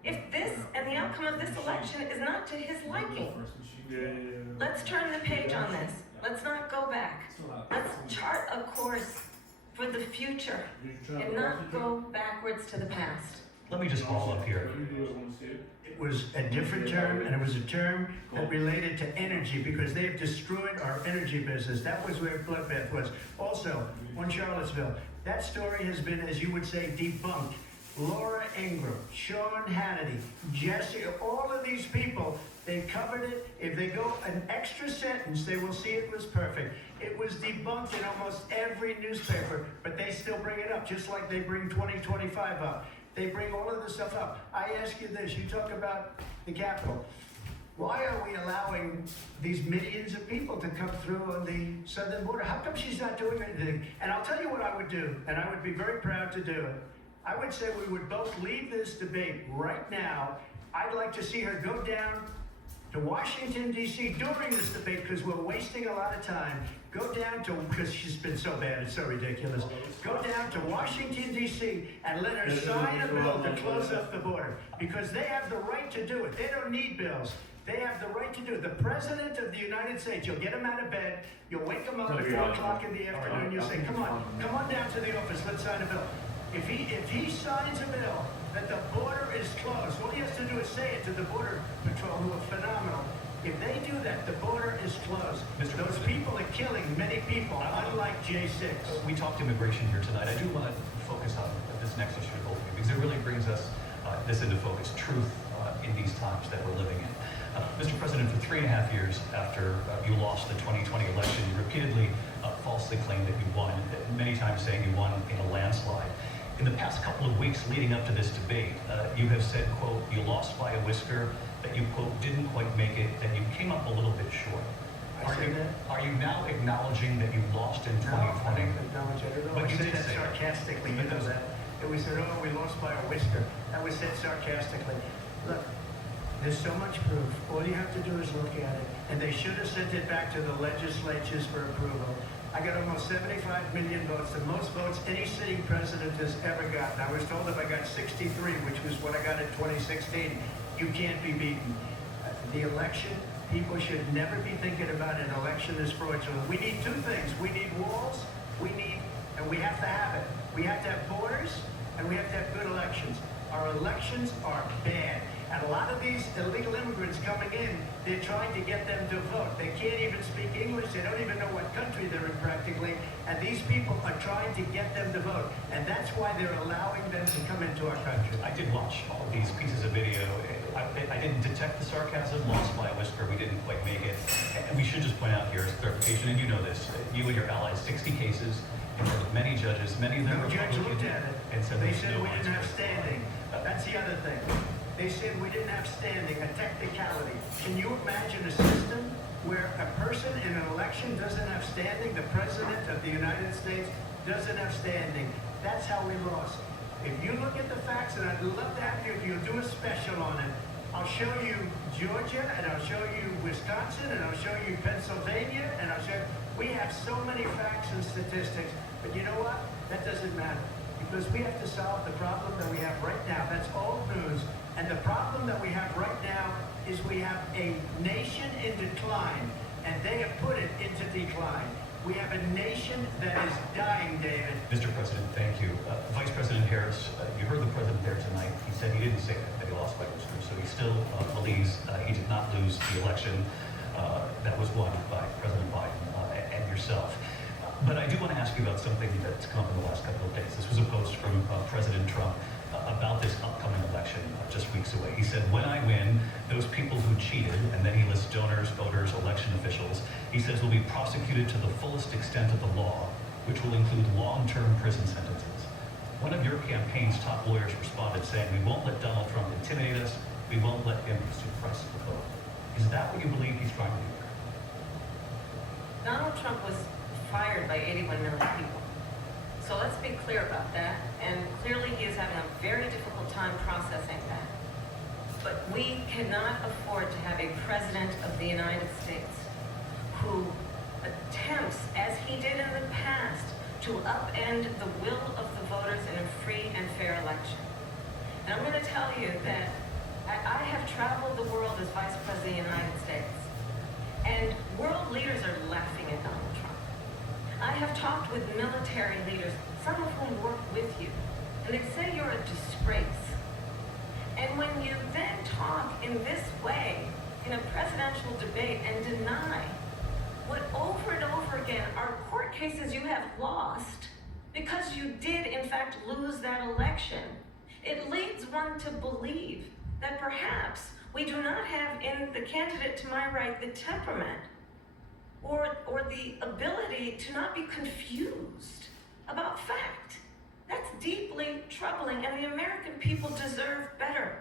if this and the outcome of this election is not to his liking. Let's turn the page on this. Let's not go back. Let's chart a course for the future and not go backwards to the past. Let me just follow up here. It was a different term, and it was a term that related to energy because they have destroyed our energy business. That was where bloodbath was. Also, on Charlottesville, that story has been, as you would say, debunked. Laura Ingraham, Sean Hannity, Jesse, all of these people, they covered it. If they go an extra sentence, they will see it was perfect. It was debunked in almost every newspaper, but they still bring it up, just like they bring 2025 up. They bring all of this stuff up. I ask you this, you talk about the Capitol. Why are we allowing these millions of people to come through on the southern border? How come she's not doing anything? And I'll tell you what I would do, and I would be very proud to do it. I would say we would both leave this debate right now. I'd like to see her go down to Washington, D.C. during this debate because we're wasting a lot of time. Go down to, because she's been so bad, it's so ridiculous. Go down to Washington, D.C. and let her sign a bill to close up the border because they have the right to do it. They don't need bills. They have the right to do it. The President of the United States, you'll get him out of bed, you'll wake him up at 4 o'clock in the afternoon, you'll say, come on down to the office, let's sign a bill. If he signs a bill that the border is closed. All he has to do is say it to the Border Patrol, who are phenomenal. If they do that, the border is closed. Mr. Those President. people are killing many people, unlike J6. We talked immigration here tonight. I do want to focus on this next issue of opium because it really brings us this into focus, truth in these times that we're living in. Mr. President, for 3.5 years after you lost the 2020 election, you repeatedly falsely claimed that you won, many times saying you won in a landslide. In the past couple of weeks leading up to this debate, you have said, quote, you lost by a whisker, that you, quote, didn't quite make it, that you came up a little bit short. Are you now acknowledging that you lost in 2020? No, I don't acknowledge it at all. But I you said did that say that. sarcastically, you know that. It was said, oh, we lost by a whisker. That was said sarcastically. Look, there's so much proof. All you have to do is look at it. And they should have sent it back to the legislatures for approval. I got almost 75 million votes, the most votes any sitting president has ever gotten. I was told if I got 63, which was what I got in 2016, you can't be beaten. The election, people should never be thinking about an election as fraudulent. We need two things. We need walls, and we have to have it. We have to have borders, and we have to have good elections. Our elections are bad. And a lot of these illegal immigrants coming in, they're trying to get them to vote. They can't even speak English. They don't even know what country they're in practically. And these people are trying to get them to vote. And that's why they're allowing them to come into our country. I did watch all these pieces of video. I didn't detect the sarcasm, lost by a whisper, we didn't quite make it. And we should just point out here as clarification, and you know this, you and your allies, 60 cases, in front of many judges, many of them No judge Republican, looked at it. and said They there's said no we didn't have widespread standing. fraud. That's the other thing. They said we didn't have standing, a technicality. Can you imagine a system where a person in an election doesn't have standing? The President of the United States doesn't have standing. That's how we lost. If you look at the facts, and I'd love to have you, if you do a special on it, I'll show you Georgia, and I'll show you Wisconsin, and I'll show you Pennsylvania, and I'll show you, we have so many facts and statistics, but you know what? That doesn't matter, because we have to solve the problem that we have right now. That's old news, and the problem that we have right now is we have a nation in decline, and they have put it into decline. We have a nation that is dying, David. Mr. President, thank you. Vice President Harris, you heard the President there tonight. He said he didn't say that he lost by whisper, so he still believes he did not lose the election that was won by President Biden and yourself. But I do want to ask you about something that's come up in the last couple of days. This was a post from President Trump about this upcoming election just weeks away. He said, when I win, those people who cheated, and then he lists donors, voters, election officials, he says will be prosecuted to the fullest extent of the law, which will include long-term prison sentences. One of your campaign's top lawyers responded saying, we won't let Donald Trump intimidate us, we won't let him suppress the vote. Is that what you believe he's trying to do here? Donald Trump was fired by 81 million people. So let's be clear about that. And clearly he is having a very difficult time processing that. But we cannot afford to have a president of the United States who attempts, as he did in the past, to upend the will of the voters in a free and fair election. And I'm going to tell you that I have traveled the world as Vice President of the United States, and world leaders are laughing at Donald Trump. I have talked with military leaders, some of whom work with you, and they say you're a disgrace. And when you then talk in this way in a presidential debate and deny what over and over again are court cases you have lost because you did in fact lose that election, it leads one to believe that perhaps we do not have in the candidate to my right the temperament or the ability to not be confused about fact. That's deeply troubling, and the American people deserve better.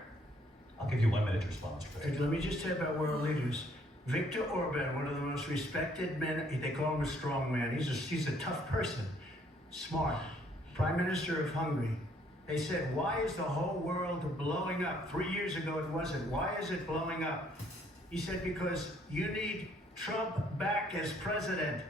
I'll give you 1 minute to respond, Mr. President. Let me just say about world leaders. Viktor Orban, one of the most respected men, they call him a strong man. He's a tough person, smart. Prime Minister of Hungary. They said, why is the whole world blowing up? 3 years ago it wasn't. Why is it blowing up? He said, because you need Trump back as president.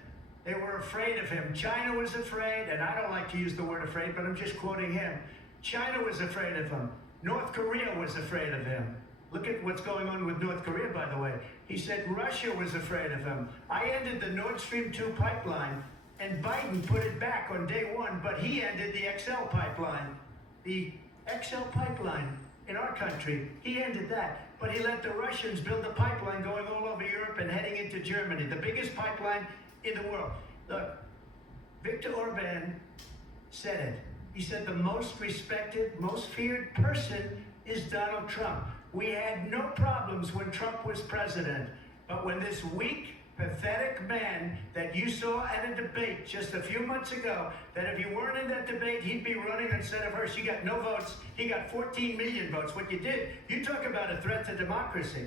They were afraid of him. China was afraid, and I don't like to use the word afraid, but I'm just quoting him. China was afraid of him. North Korea was afraid of him. Look at what's going on with North Korea, by the way. He said Russia was afraid of him. I ended the Nord Stream 2 pipeline, and Biden put it back on day one, but he ended the XL pipeline. The XL pipeline in our country, he ended that. But he let the Russians build the pipeline going all over Europe and heading into Germany, the biggest pipeline in the world. Look, Viktor Orban said it. He said the most respected, most feared person is Donald Trump. We had no problems when Trump was president, but when this weak, pathetic man that you saw at a debate just a few months ago, that if you weren't in that debate, he'd be running instead of her. She got no votes. He got 14 million votes. What you did, you talk about a threat to democracy.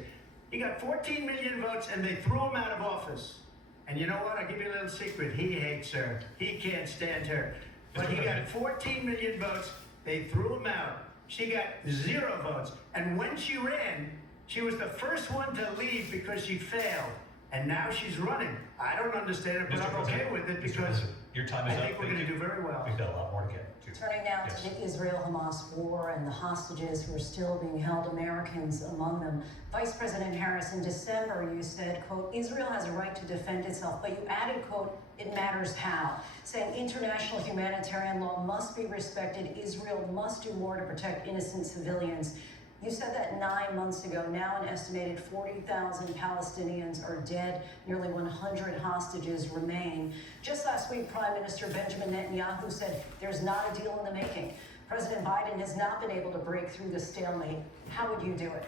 He got 14 million votes and they threw him out of office. And you know what? I'll give you a little secret. He hates her. He can't stand her. But he got 14 million votes. They threw him out. She got 0 votes. And when she ran, she was the first one to leave because she failed. And now she's running. I don't understand it, but Mr. I'm okay President, with it Mr. because President, your time is I up. think we're Thank going to you. do very well. We've got a lot more to get to. Turning now Yes. to the Israel-Hamas war and the hostages who are still being held, Americans among them. Vice President Harris, in December, you said, quote, Israel has a right to defend itself, but you added, quote, it matters how, saying international humanitarian law must be respected. Israel must do more to protect innocent civilians. You said that 9 months ago. Now an estimated 40,000 Palestinians are dead. Nearly 100 hostages remain. Just last week, Prime Minister Benjamin Netanyahu said there's not a deal in the making. President Biden has not been able to break through the stalemate. How would you do it?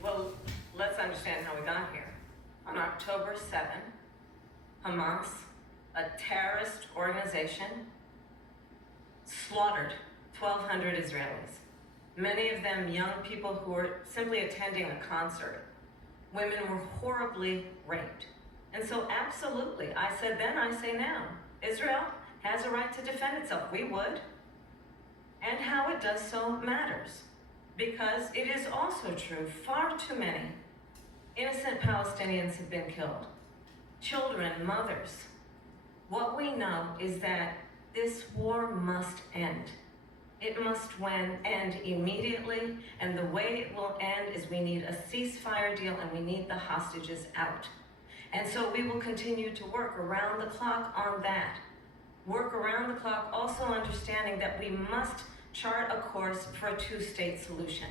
Well, let's understand how we got here. On October 7th, Hamas, a terrorist organization, slaughtered 1,200 Israelis. Many of them young people who were simply attending a concert. Women were horribly raped. And so absolutely, I said then, I say now, Israel has a right to defend itself. We would. And how it does so matters. Because it is also true, far too many innocent Palestinians have been killed. Children, mothers. What we know is that this war must end. It must end immediately, and the way it will end is we need a ceasefire deal and we need the hostages out. And so we will continue to work around the clock on that. Work around the clock, also understanding that we must chart a course for a two-state solution.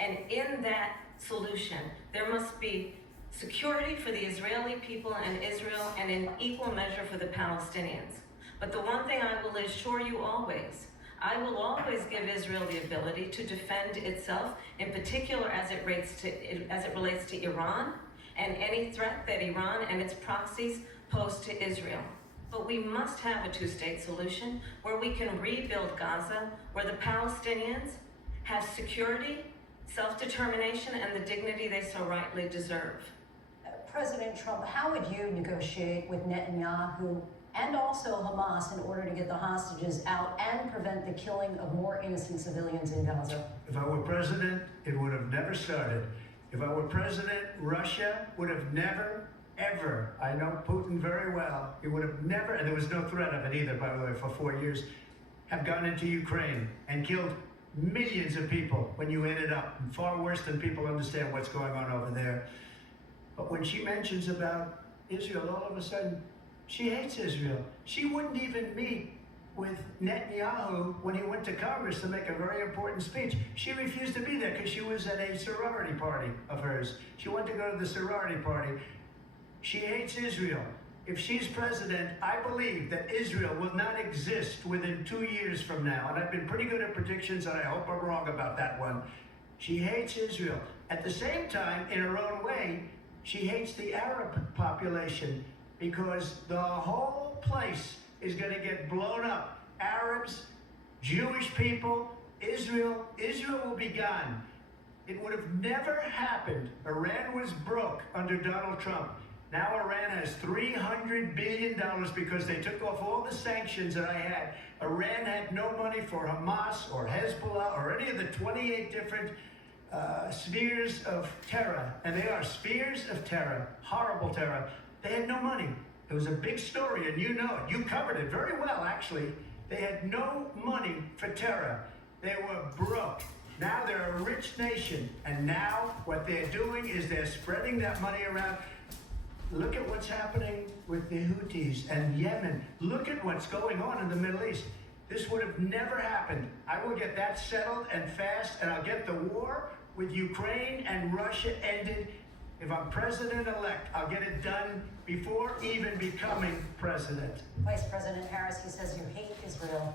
And in that solution, there must be security for the Israeli people and Israel, and in equal measure for the Palestinians. But the one thing I will assure you always, I will always give Israel the ability to defend itself, in particular as it relates to Iran and any threat that Iran and its proxies pose to Israel. But we must have a two-state solution where we can rebuild Gaza, where the Palestinians have security, self-determination, and the dignity they so rightly deserve. President Trump, how would you negotiate with Netanyahu and also Hamas in order to get the hostages out and prevent the killing of more innocent civilians in Gaza? If I were president, it would have never started. If I were president, Russia would have never, ever, I know Putin very well, he would have never, and there was no threat of it either, by the way, for 4 years, have gone into Ukraine and killed millions of people when you add it up, and far worse than people understand what's going on over there. But when she mentions about Israel, all of a sudden, she hates Israel. She wouldn't even meet with Netanyahu when he went to Congress to make a very important speech. She refused to be there because she was at a sorority party of hers. She wanted to go to the sorority party. She hates Israel. If she's president, I believe that Israel will not exist within 2 years from now. And I've been pretty good at predictions, and I hope I'm wrong about that one. She hates Israel. At the same time, in her own way, she hates the Arab population because the whole place is going to get blown up. Arabs, Jewish people, Israel will be gone. It would have never happened. Iran was broke under Donald Trump. Now Iran has $300 billion because they took off all the sanctions that I had. Iran had no money for Hamas or Hezbollah or any of the 28 different spheres of terror. And they are spheres of terror, horrible terror. They had no money. It was a big story, and you know it. You covered it very well, actually. They had no money for terror. They were broke. Now they're a rich nation, and now what they're doing is they're spreading that money around. Look at what's happening with the Houthis and Yemen. Look at what's going on in the Middle East. this would have never happened. I will get that settled and fast, and I'll get the war with Ukraine and Russia ended. If I'm president-elect, I'll get it done before even becoming president. Vice President Harris, he says you hate Israel.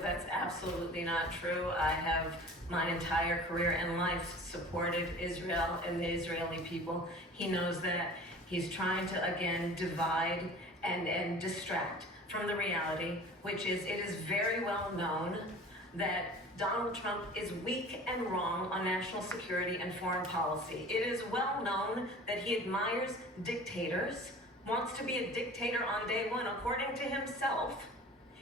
That's absolutely not true. I have my entire career and life supported Israel and the Israeli people. He knows that. He's trying to, again, divide and distract from the reality, which is it is very well known that Donald Trump is weak and wrong on national security and foreign policy. It is well known that he admires dictators, wants to be a dictator on day one, according to himself.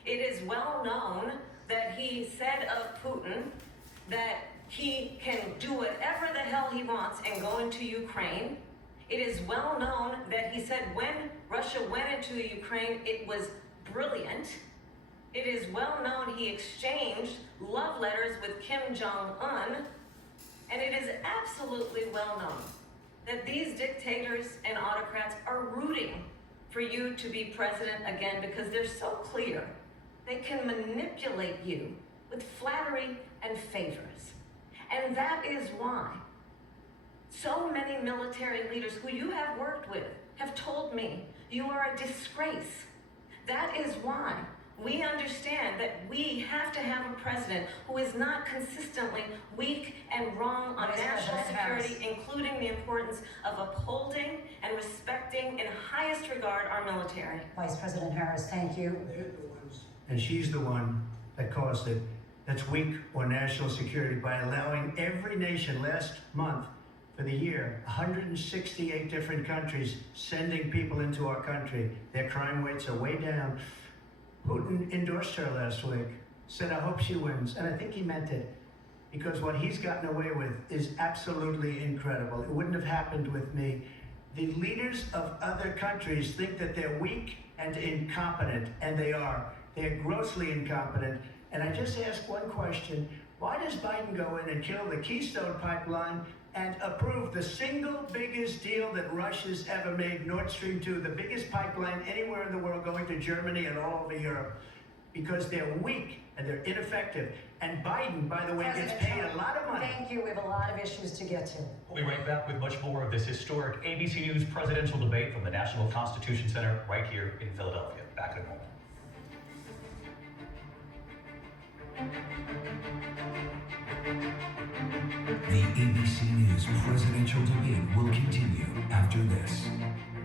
It is well known that he said of Putin that he can do whatever the hell he wants and go into Ukraine. It is well known that he said when Russia went into Ukraine, it was brilliant. It is well known he exchanged love letters with Kim Jong-un. And it is absolutely well known that these dictators and autocrats are rooting for you to be president again because they're so clear. They can manipulate you with flattery and favors. And that is why so many military leaders who you have worked with have told me you are a disgrace. That is why we understand that we have to have a president who is not consistently weak and wrong on Vice national President Harris. security, including the importance of upholding and respecting in highest regard our military. Vice President Harris, thank you. And she's the one that caused it, that's weak on national security by allowing every nation last month for the year, 168 different countries sending people into our country. Their crime rates are way down. Putin endorsed her last week, said, I hope she wins. And I think he meant it, because what he's gotten away with is absolutely incredible. It wouldn't have happened with me. The leaders of other countries think that they're weak and incompetent, and they are. They're grossly incompetent. And I just ask one question. Why does Biden go in and kill the Keystone Pipeline and approve the single biggest deal that Russia's ever made, Nord Stream 2, the biggest pipeline anywhere in the world going to Germany and all over Europe? Because they're weak and they're ineffective. And Biden, by the way, gets paid a lot of money. Thank you. We have a lot of issues to get to. We'll be right back with much more of this historic ABC News presidential debate from the National Constitution Center right here in Philadelphia. Back in a moment. The ABC News presidential debate will continue after this.